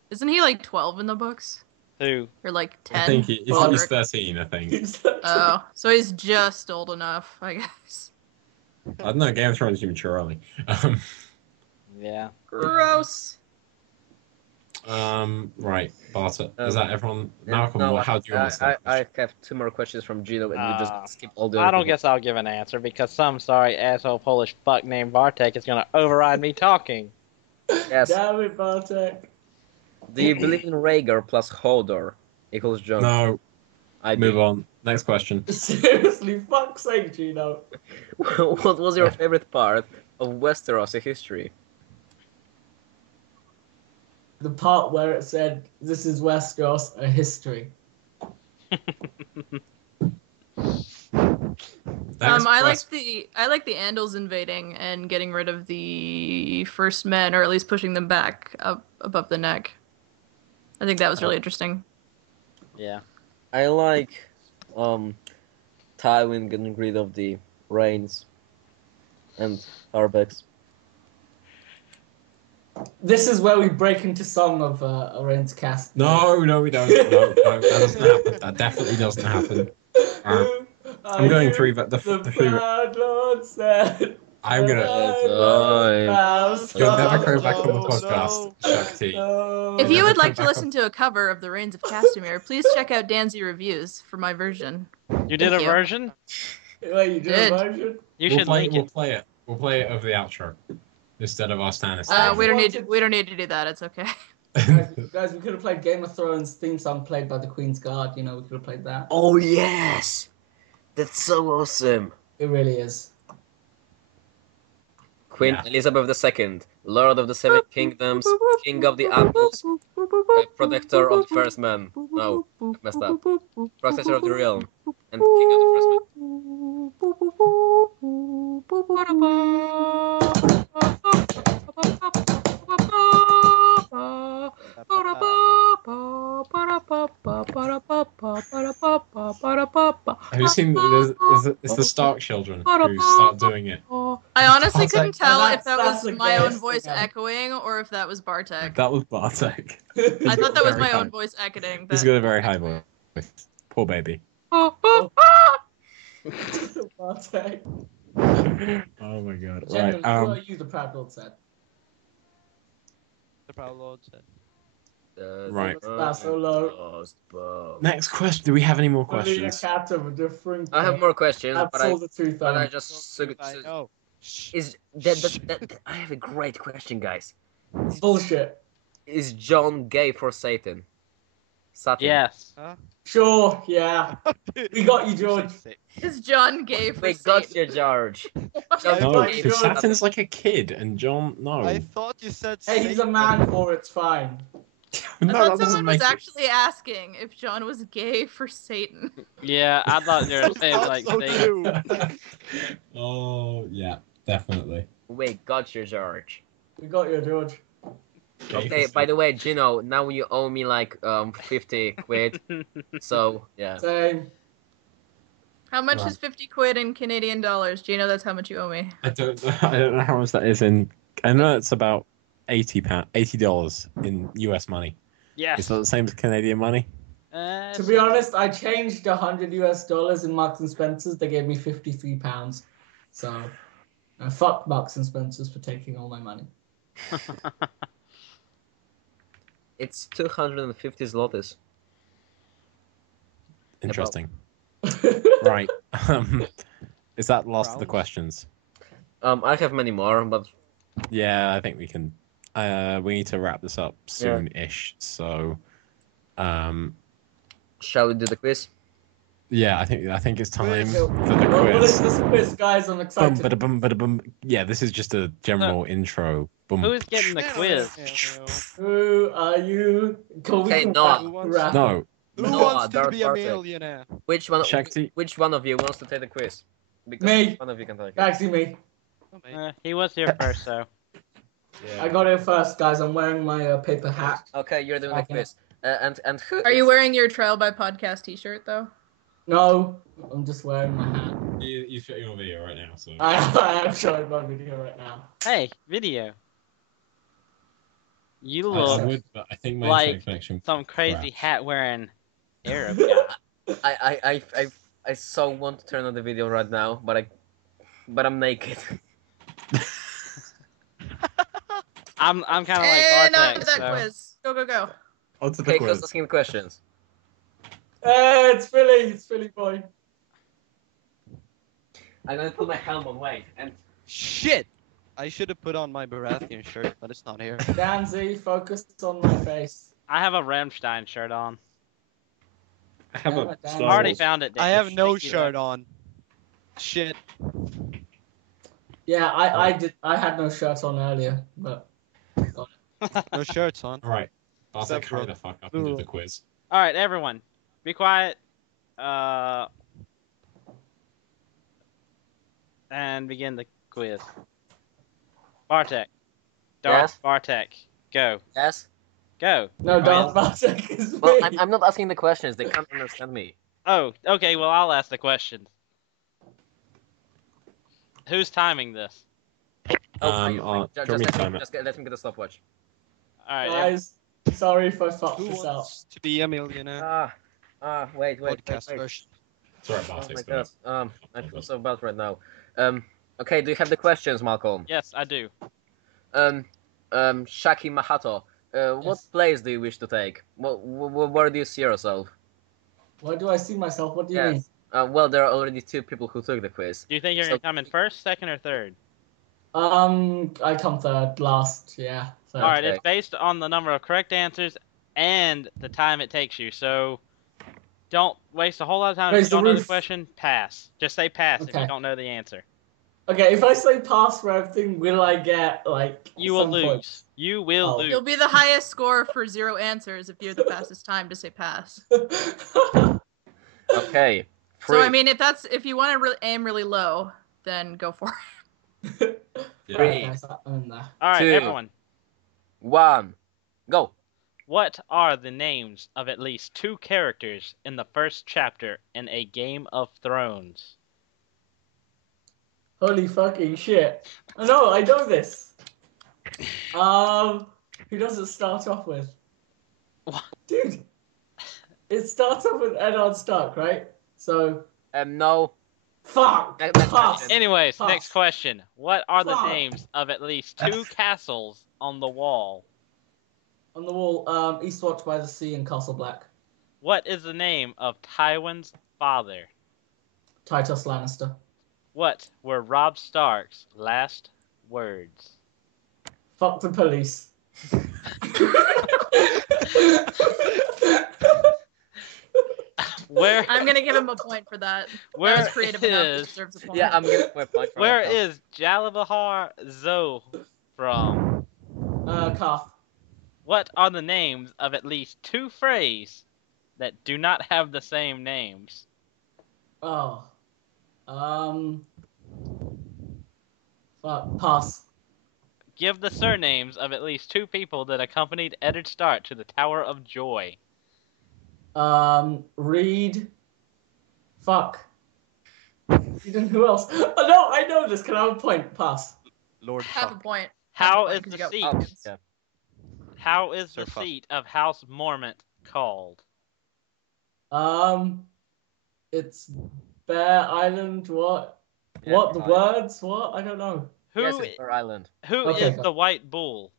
Isn't he like 12 in the books? Who? Or like 10? I think he's Roderick? 13. I think. Oh, so he's just old enough, I guess. I don't know. Game of Thrones you mature early. Yeah. Gross. Right, Barter. Is that everyone? Malcolm, No, how do you answer? I have two more questions from Gino, and we just skip all the. I other don't people. guess I'll give an answer because some sorry asshole Polish fuck named Bartek is gonna override me talking. Yes. Damn it, Bartek. Do you believe in Rhaegar plus Hodor equals Jon? No. I Move do. on. Next question. Seriously, fuck's sake, Gino. What was your favorite part of Westeros history? The part where it said, "This is Westeros, a history." I like the Andals invading and getting rid of the first men, or at least pushing them back up above the neck. I think that was really interesting. Yeah. I like Tywin getting rid of the Reigns and Starbucks. This is where we break into song of Oren's cast. No, we don't. No, that doesn't happen. That definitely doesn't happen. I'm going through the three. Bad Lord said. I'm gonna. You'll never go back on the podcast, Shakti. If you would like to back listen to a cover of The Reigns of Castamere, please check out Danzy Reviews for my version. You did a Thank you. version? Wait, you did a version? You We'll should play, link we'll it. play it. We'll play it over the outro instead of our Stannis. We don't need to do that. It's okay. Guys, we could have played Game of Thrones theme song played by the Queen's Guard. You know, we could have played that. Oh yes, that's so awesome. It really is. Queen Elizabeth II, Lord of the Seven Kingdoms, King of the Apples, Protector of the First Man. No, messed up. Protector of the Realm, and King of the First Man. Have you seen? It's the Stark children who start doing it. I honestly couldn't tell That's- if that that's was the my own best voice thing ever. echoing or if that was Bartek. That was Bartek. I thought that was Very my high. own voice echoing. He's That... got a very high voice. Poor baby. Bartek. Oh my god. Generally, Right. who are you, the Proud Lord said? The Proud Lord said. Right. So low. Next question. Do we have any more Only a questions? cat of a different. I have more questions, That's but I all the truth. but I on. just I know. is that I have a great question, guys. Bullshit. Is John gay for Satan? Satan. Yes. Sure. Yeah. We got you, George. Is John gay for We Satan? got you, George. John No, Like, gay because for Saturn's like a kid, and John, no. I thought you said. Hey, he's a man, or it's fine. I No, thought that doesn't someone was make it. actually asking if John was gay for Satan. Yeah, I thought you were saying Thought like so Satan. too. Oh, yeah, definitely. We got you, George. We got you, George. Okay, by the way, Gino, now you owe me like 50 quid. So yeah. Same. How much Right. is 50 quid in Canadian dollars? Gino, that's how much you owe me. I don't know how much that is in. I know it's about $80 in US money. Yes. Is that the same as Canadian money? To be honest, I changed $100 in Marks and Spencers. They gave me £53. So, fuck Marks and Spencers for taking all my money. It's 250 zlotys. Interesting. Right. Is that the last of the questions? I have many more, but Yeah, I think we can. We need to wrap this up soon-ish. So, shall we do the quiz? yeah, I think it's time So, for the what is quiz. this quiz, guys? I'm Bum, excited. bada, bum, bada, bum. Yeah, this is just a general intro. Boom. Who's getting the quiz? Who are you? Okay, Noah. No, Who No, wants to Darth be a Bartek. millionaire? Which one? Shakti. Which one of you wants to take the quiz? Because Me. one of you can take it. Actually, me. He was here first, so. I got it first, guys. I'm wearing my paper hat. Okay, you're doing the Okay. quiz. And who? Are you wearing your Trial by Podcast t-shirt, though? No, I'm just wearing my hat. You're shooting a video right now, so. I am showing my video right now. Hey, video. You I look would, but I think my like internet connection. some crazy crap. hat wearing Arab guy. I so want to turn on the video right now, but I'm naked. I'm kind of Hey, like no, Bartek, that so. quiz. Go, go, go. on to the Okay, who's quiz. asking the questions? Hey, it's Philly. It's Philly boy. I'm gonna put my helmet on. Wait, and Shit! I should have put on my Baratheon shirt, but it's not here. Danzy, focus on my face. I have a Rammstein shirt on. I have Damn a it, Dan. I Star already Wars- found it. I Dave. have no Thank you, shirt though. on. Shit. Yeah, I had no shirt on earlier, but No shirts on. All right, Bartek, Except for- hurry the fuck up and do the quiz. All right, everyone, be quiet. And begin the quiz. Bartek. Darth Yes? Bartek. Go. yes. Go. no, Darth Bartek is me. Well, I'm not asking the questions. They can't understand me. Oh, okay, well, I'll ask the questions. Who's timing this? Oh, do you want me to time it? let me get a stopwatch. All right. Guys, sorry if I fucked Who this out. wants to be a millionaire? Wait. Podcast version. Sorry, Oh my Bartek's god. gonna. I feel so bad right now. Okay, do you have the questions, Malcolm? Yes, I do. Shaki Mahato. What Yes. place do you wish to take? Where do you see yourself? Why do I see myself? What do you Yes. mean? Well, there are already 2 people who took the quiz. Do you think you're So- going to come in first, second, or third? I come third, last, yeah. Third. All right, Okay. it's based on the number of correct answers and the time it takes you. So don't waste a whole lot of time. If Raise you the don't know the roof. question, pass. Just say pass if Okay. you don't know the answer. Okay, if I say pass for everything, will I get, like, You will some lose. points? You will Oh. lose. You'll be the highest score for 0 answers if you're the fastest time to say pass. Okay. So I mean, if you want to really aim really low, then go for it. Right, guys, I'm in there. All right, 2, everyone. 1, go. What are the names of at least 2 characters in the first chapter in A Game of Thrones? Holy fucking shit. No, I know this. Who does it start off with? What? Dude, it starts off with Eddard Stark, right? So, No. fuck. Next Pass. question. Anyways, Pass. next question. What are the Fuck. names of at least 2 castles on the wall? On the wall, Eastwatch by the Sea and Castle Black. What is the name of Tywin's father? Titus Lannister. What were Robb Stark's last words? Fuck the police. Where? I'm gonna give him a point for that. Where That was creative enough. He is? deserves a point. Yeah, I'm giving him a point for Where that. is Jalabahar Zoe from? Calf. What are the names of at least 2 Freys that do not have the same names? Oh. Fuck. Pass. Give the surnames of at least 2 people that accompanied Eddard Stark to the Tower of Joy. Reed. Fuck. Then who else? Oh no, I know this. Can I have a point? Pass. Lord Half a Fuck. point. How Half a is point, 'cause the you got seat? points. Yeah. How is Sir the Fuck. seat of House Mormont called? It's Bear Island. What? Yeah, What? The right. words? What? I don't know. Yes, Who it's Bear Island. Okay, is go. the White Bull?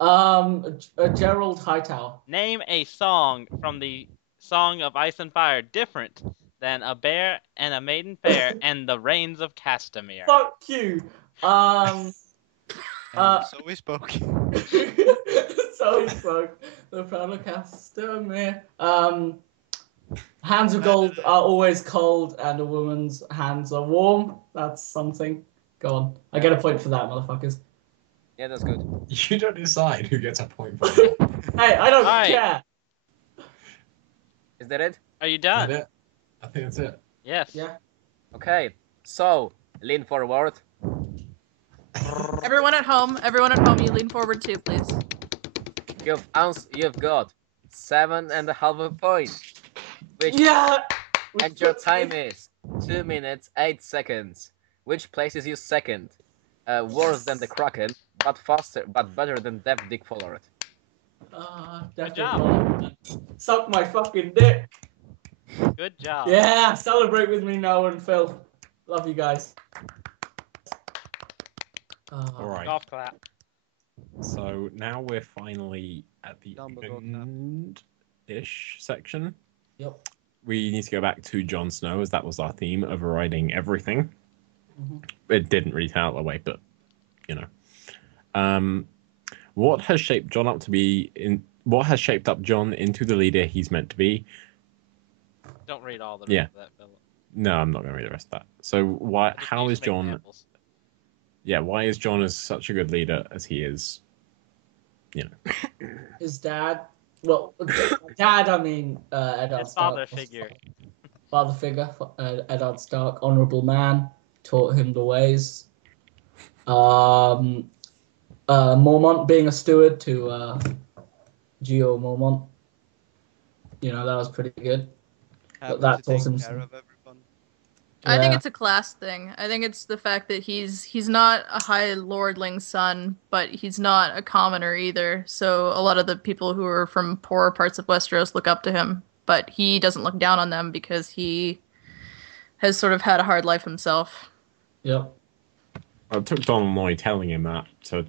Gerald Hightower. Name a song from the Song of Ice and Fire different than A Bear and a Maiden Fair and the Rains of Castamere. Fuck you. So we spoke. So he spoke. The proud of Castamere. Hands of gold are always cold, and a woman's hands are warm. That's something. Go on. I get a point for that, motherfuckers. Yeah, that's good. You don't decide who gets a point for that. Hey, I don't Alright. care. Is that it? Are you Is done? that it? I think that's it. Yes. Yeah. Okay. So, lean forward. Everyone at home, you lean forward too, please. You've got 7.5 points. Which Yeah. and your time is 2 minutes 8 seconds. Which places you second? Worse than the Kraken, but faster, but better than Dev Dick Follard. Good Definitely. Suck my fucking dick. Good job. Yeah, celebrate with me, Noah and Phil. Love you guys. All right. Golf clap. So now we're finally at the Dumbledore end-ish section. Yep. We need to go back to Jon Snow, as that was our theme, overriding everything. Mhm. It didn't really turn out that way, but you know. What has shaped Jon up to be in? What has shaped up Jon into the leader he's meant to be? Don't read all the Yeah. rest of that, Philip. No, I'm not going to read the rest of that. So why? Just How use is some Jon? examples. Yeah, why is Jon as such a good leader as he is? You know. His dad. Well, dad. I mean, Eddard His Stark. father figure. Father figure. Eddard Stark, honourable man, taught him the ways. Mormont being a steward to Geo Mormont. You know, that was pretty good. Happy that's to take awesome. care of everyone. I think Yeah. it's a class thing. I think it's the fact that he's not a high lordling son, but he's not a commoner either. So a lot of the people who are from poorer parts of Westeros look up to him, but he doesn't look down on them because he has sort of had a hard life himself. Yep. Well, it took Donald Noy telling him that to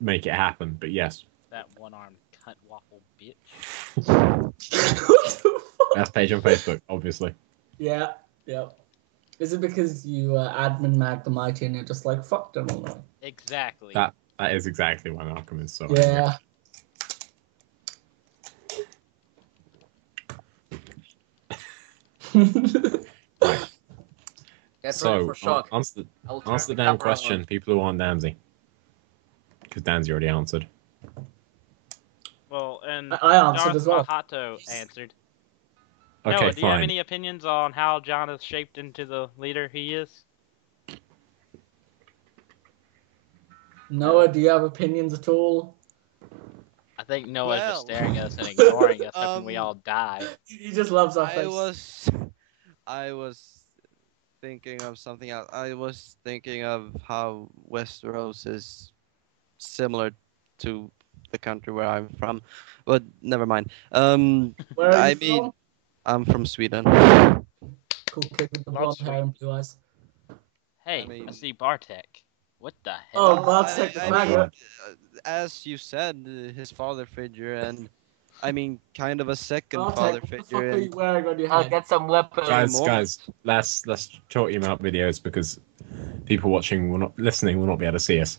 make it happen, but yes. That one-armed cunt waffle bitch. What the fuck? Best page on Facebook, obviously. Yeah. Yep. Is it because you admin mag the mighty and you're just like fuck them all night? Exactly. That is exactly why Malcolm is so Yeah. Right. Get ready So, for shock. answer I'll turn the the damn camera question, on. people who aren't Damsey. Because Damsey already answered. Well, and I answered Jon as well. Hato answered. Okay, Noah, do you have fine. any opinions on how Jon is shaped into the leader he is? Noah, do you have opinions at all? I think Noah's just Well, staring at us and ignoring us, hoping we all die. He just loves our I face. was thinking of something else. I was thinking of how Westeros is similar to the country where I'm from, but never mind. Where are I you mean, from? I'm from Sweden. Cool kid with the Love blonde hair and blue eyes. Hey, I mean- see Bartek. What the hell? Oh, Well, Bob's like the I faggot. mean, as you said, his father figure, and I mean, kind of a second Bartek, father what the fuck figure. are you And wearing on your I'll head? get some weapons. Guys, let's talk about videos because people watching will not listening will not be able to see us.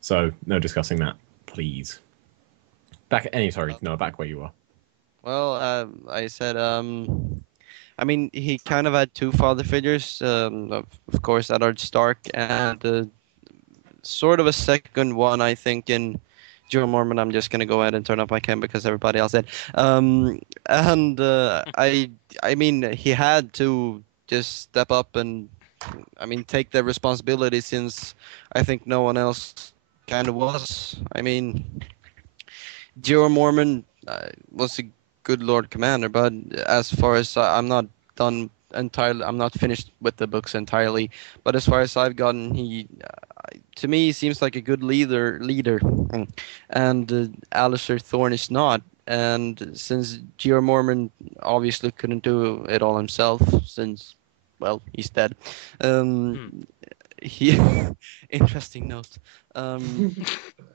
So no discussing that, please. Back where you were. well, I said, I mean, he kind of had two father figures, of course, Eddard Stark, and sort of a second one, I think, in Joe Mormon. I'm just gonna go ahead and turn up my cam because everybody else did. And I mean, he had to just step up and, I mean, take the responsibility since I think no one else kind of was. I mean, Joe Mormon was a good Lord Commander, but as far as I'm not done entirely, I'm not finished with the books entirely. But as far as I've gotten, he to me he seems like a good leader, and Alistair Thorne is not. And since George Mormon obviously couldn't do it all himself, since well he's dead, he interesting note.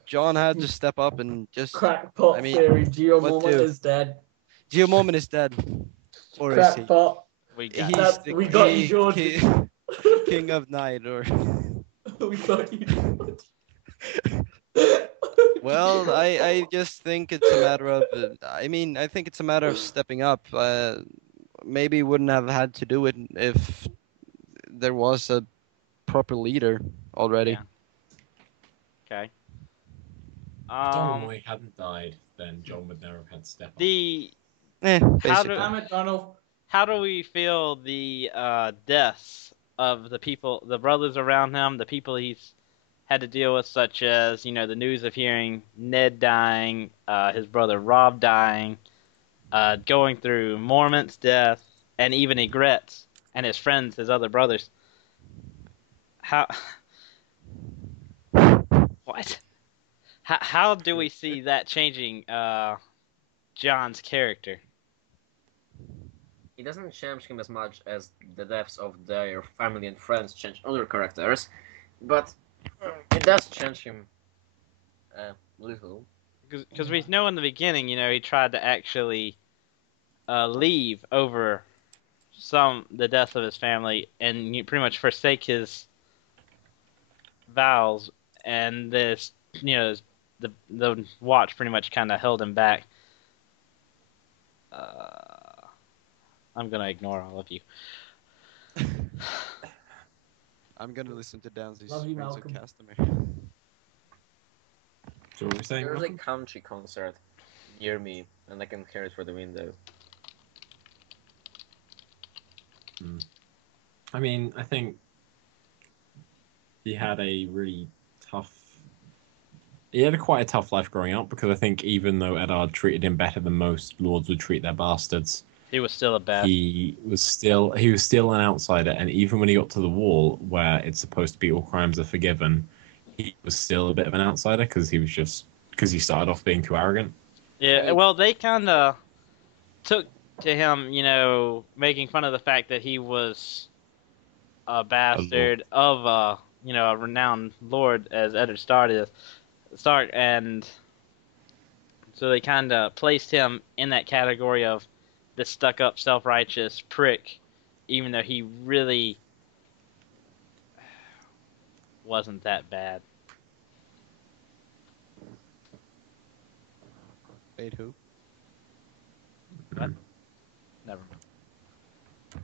John had to step up and just Crackpot I mean, theory. Geo what Moment do? is dead. Geo Moment is dead, or is he? Crackpot. We got He's That- the we got you, George. king of night, or We got you. well, I just think it's a matter of. I mean, I think it's a matter of stepping up. Maybe wouldn't have had to do it if there was a proper leader already. Yeah. Okay. If Donald Moy hadn't died, then John would never have had to step up. Basically. Damn it, Donald. How do we feel the deaths of the people, the brothers around him, the people he's had to deal with, such as, you know, the news of hearing Ned dying, his brother Rob dying, going through Mormont's death, and even Egret's and his friends, his other brothers. How? What? How do we see that changing John's character? It doesn't change him as much as the deaths of their family and friends change other characters, but it does change him a little. Because we know in the beginning, you know, he tried to actually leave over the death of his family and pretty much forsake his vows, and this, you know, the watch pretty much kind of held him back. I'm gonna ignore all of you. I'm gonna listen to Danzy's Love you, Rings of Malcolm. Castamere. So what were we saying? There's a Malcolm? country concert near me, and I can hear it through the window. I mean, I think he had quite a tough life growing up, because I think even though Eddard treated him better than most lords would treat their bastards, He was still a bastard. he was still an outsider. And even when he got to the wall, where it's supposed to be all crimes are forgiven, he was still a bit of an outsider because he started off being too arrogant. Yeah, well, they kind of took to him, you know, making fun of the fact that he was a bastard of you know, a renowned lord as Eddard Stark, and so they kind of placed him in that category of the stuck-up, self-righteous prick, even though he really wasn't that bad. Wait, who? What? Never mind.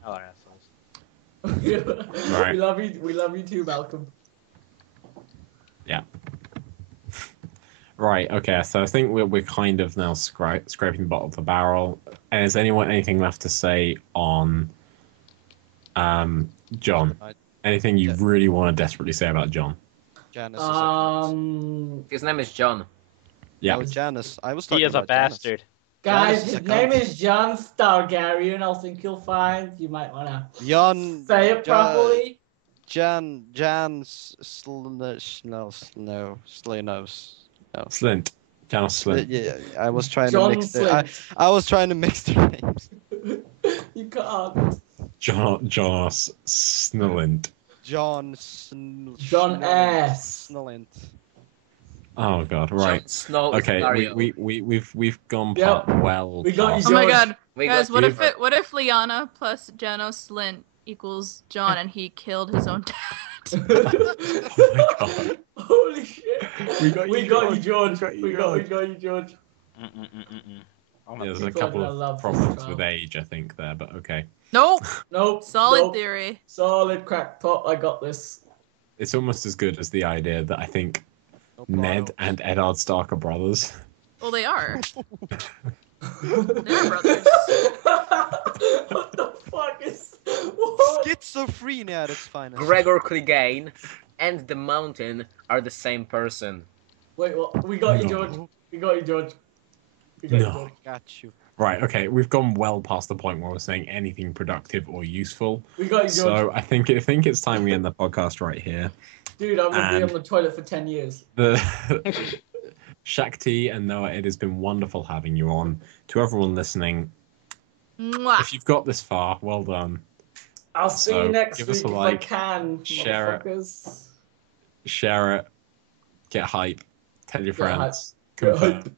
Oh, assholes. Right. We love you too, Malcolm. Yeah. Right. Okay. So I think we're kind of now scraping the bottom of the barrel. And is anything left to say on John? Anything you really want to desperately say about John? Janice His name is John. Yeah. Oh, Janice. I was talking He is a about Janice. bastard. Guys, Janice is a his name cunt. is Jon Stargaryen. I think you'll find. You might want to Jan. say it properly. Jan Sleynos. No. Slint. Janos Slint. Yeah, I was trying John to mix Slint. I was trying to mix their names. You can't. Jonas Snillint. Jon John S. Snowlint. Oh god, Jon right. Snow is Okay, Mario. we've gone Yep. well We got past. you, Oh my George. god, We guys! got What you. if Liana plus Janos Slint equals John, and he killed his own dad? Oh my god. Holy shit! We got you, you, George. We got you, We got you, George. Oh, Yeah, there's a People are couple gonna of love this problems trial. with age, I think, there, but okay. Nope. Nope. Solid nope. theory. Solid crackpot. I got this. It's almost as good as the idea that I think No Ned problem. and Eddard Stark are brothers. Well, they are. They're brothers. What the fuck is? What? Schizophrenia at its finest. Gregor Clegane and the Mountain are the same person. Wait, what? We got you, No. George. We got you, George. We got No. you, George. Got you. Right, okay, we've gone well past the point where we're saying anything productive or useful. We got you, George. So I think it's time we end the podcast right here. Dude, I'm gonna be and- on the toilet for 10 years. The Shakti and Noah, it has been wonderful having you on. To everyone listening, Mwah. if you've got this far, well done. I'll see So, you next give week us a if like, I can, share it. motherfuckers. Share it, get hype, tell your Get hype. friends, Get hype. confirm.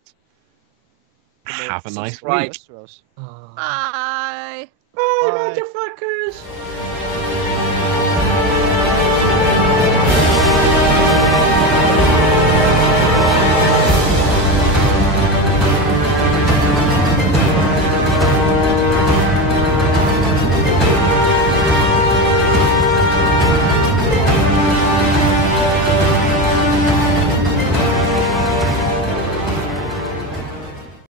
Have a nice Subscribe. week. Westeros. Bye. Bye, Bye. motherfuckers.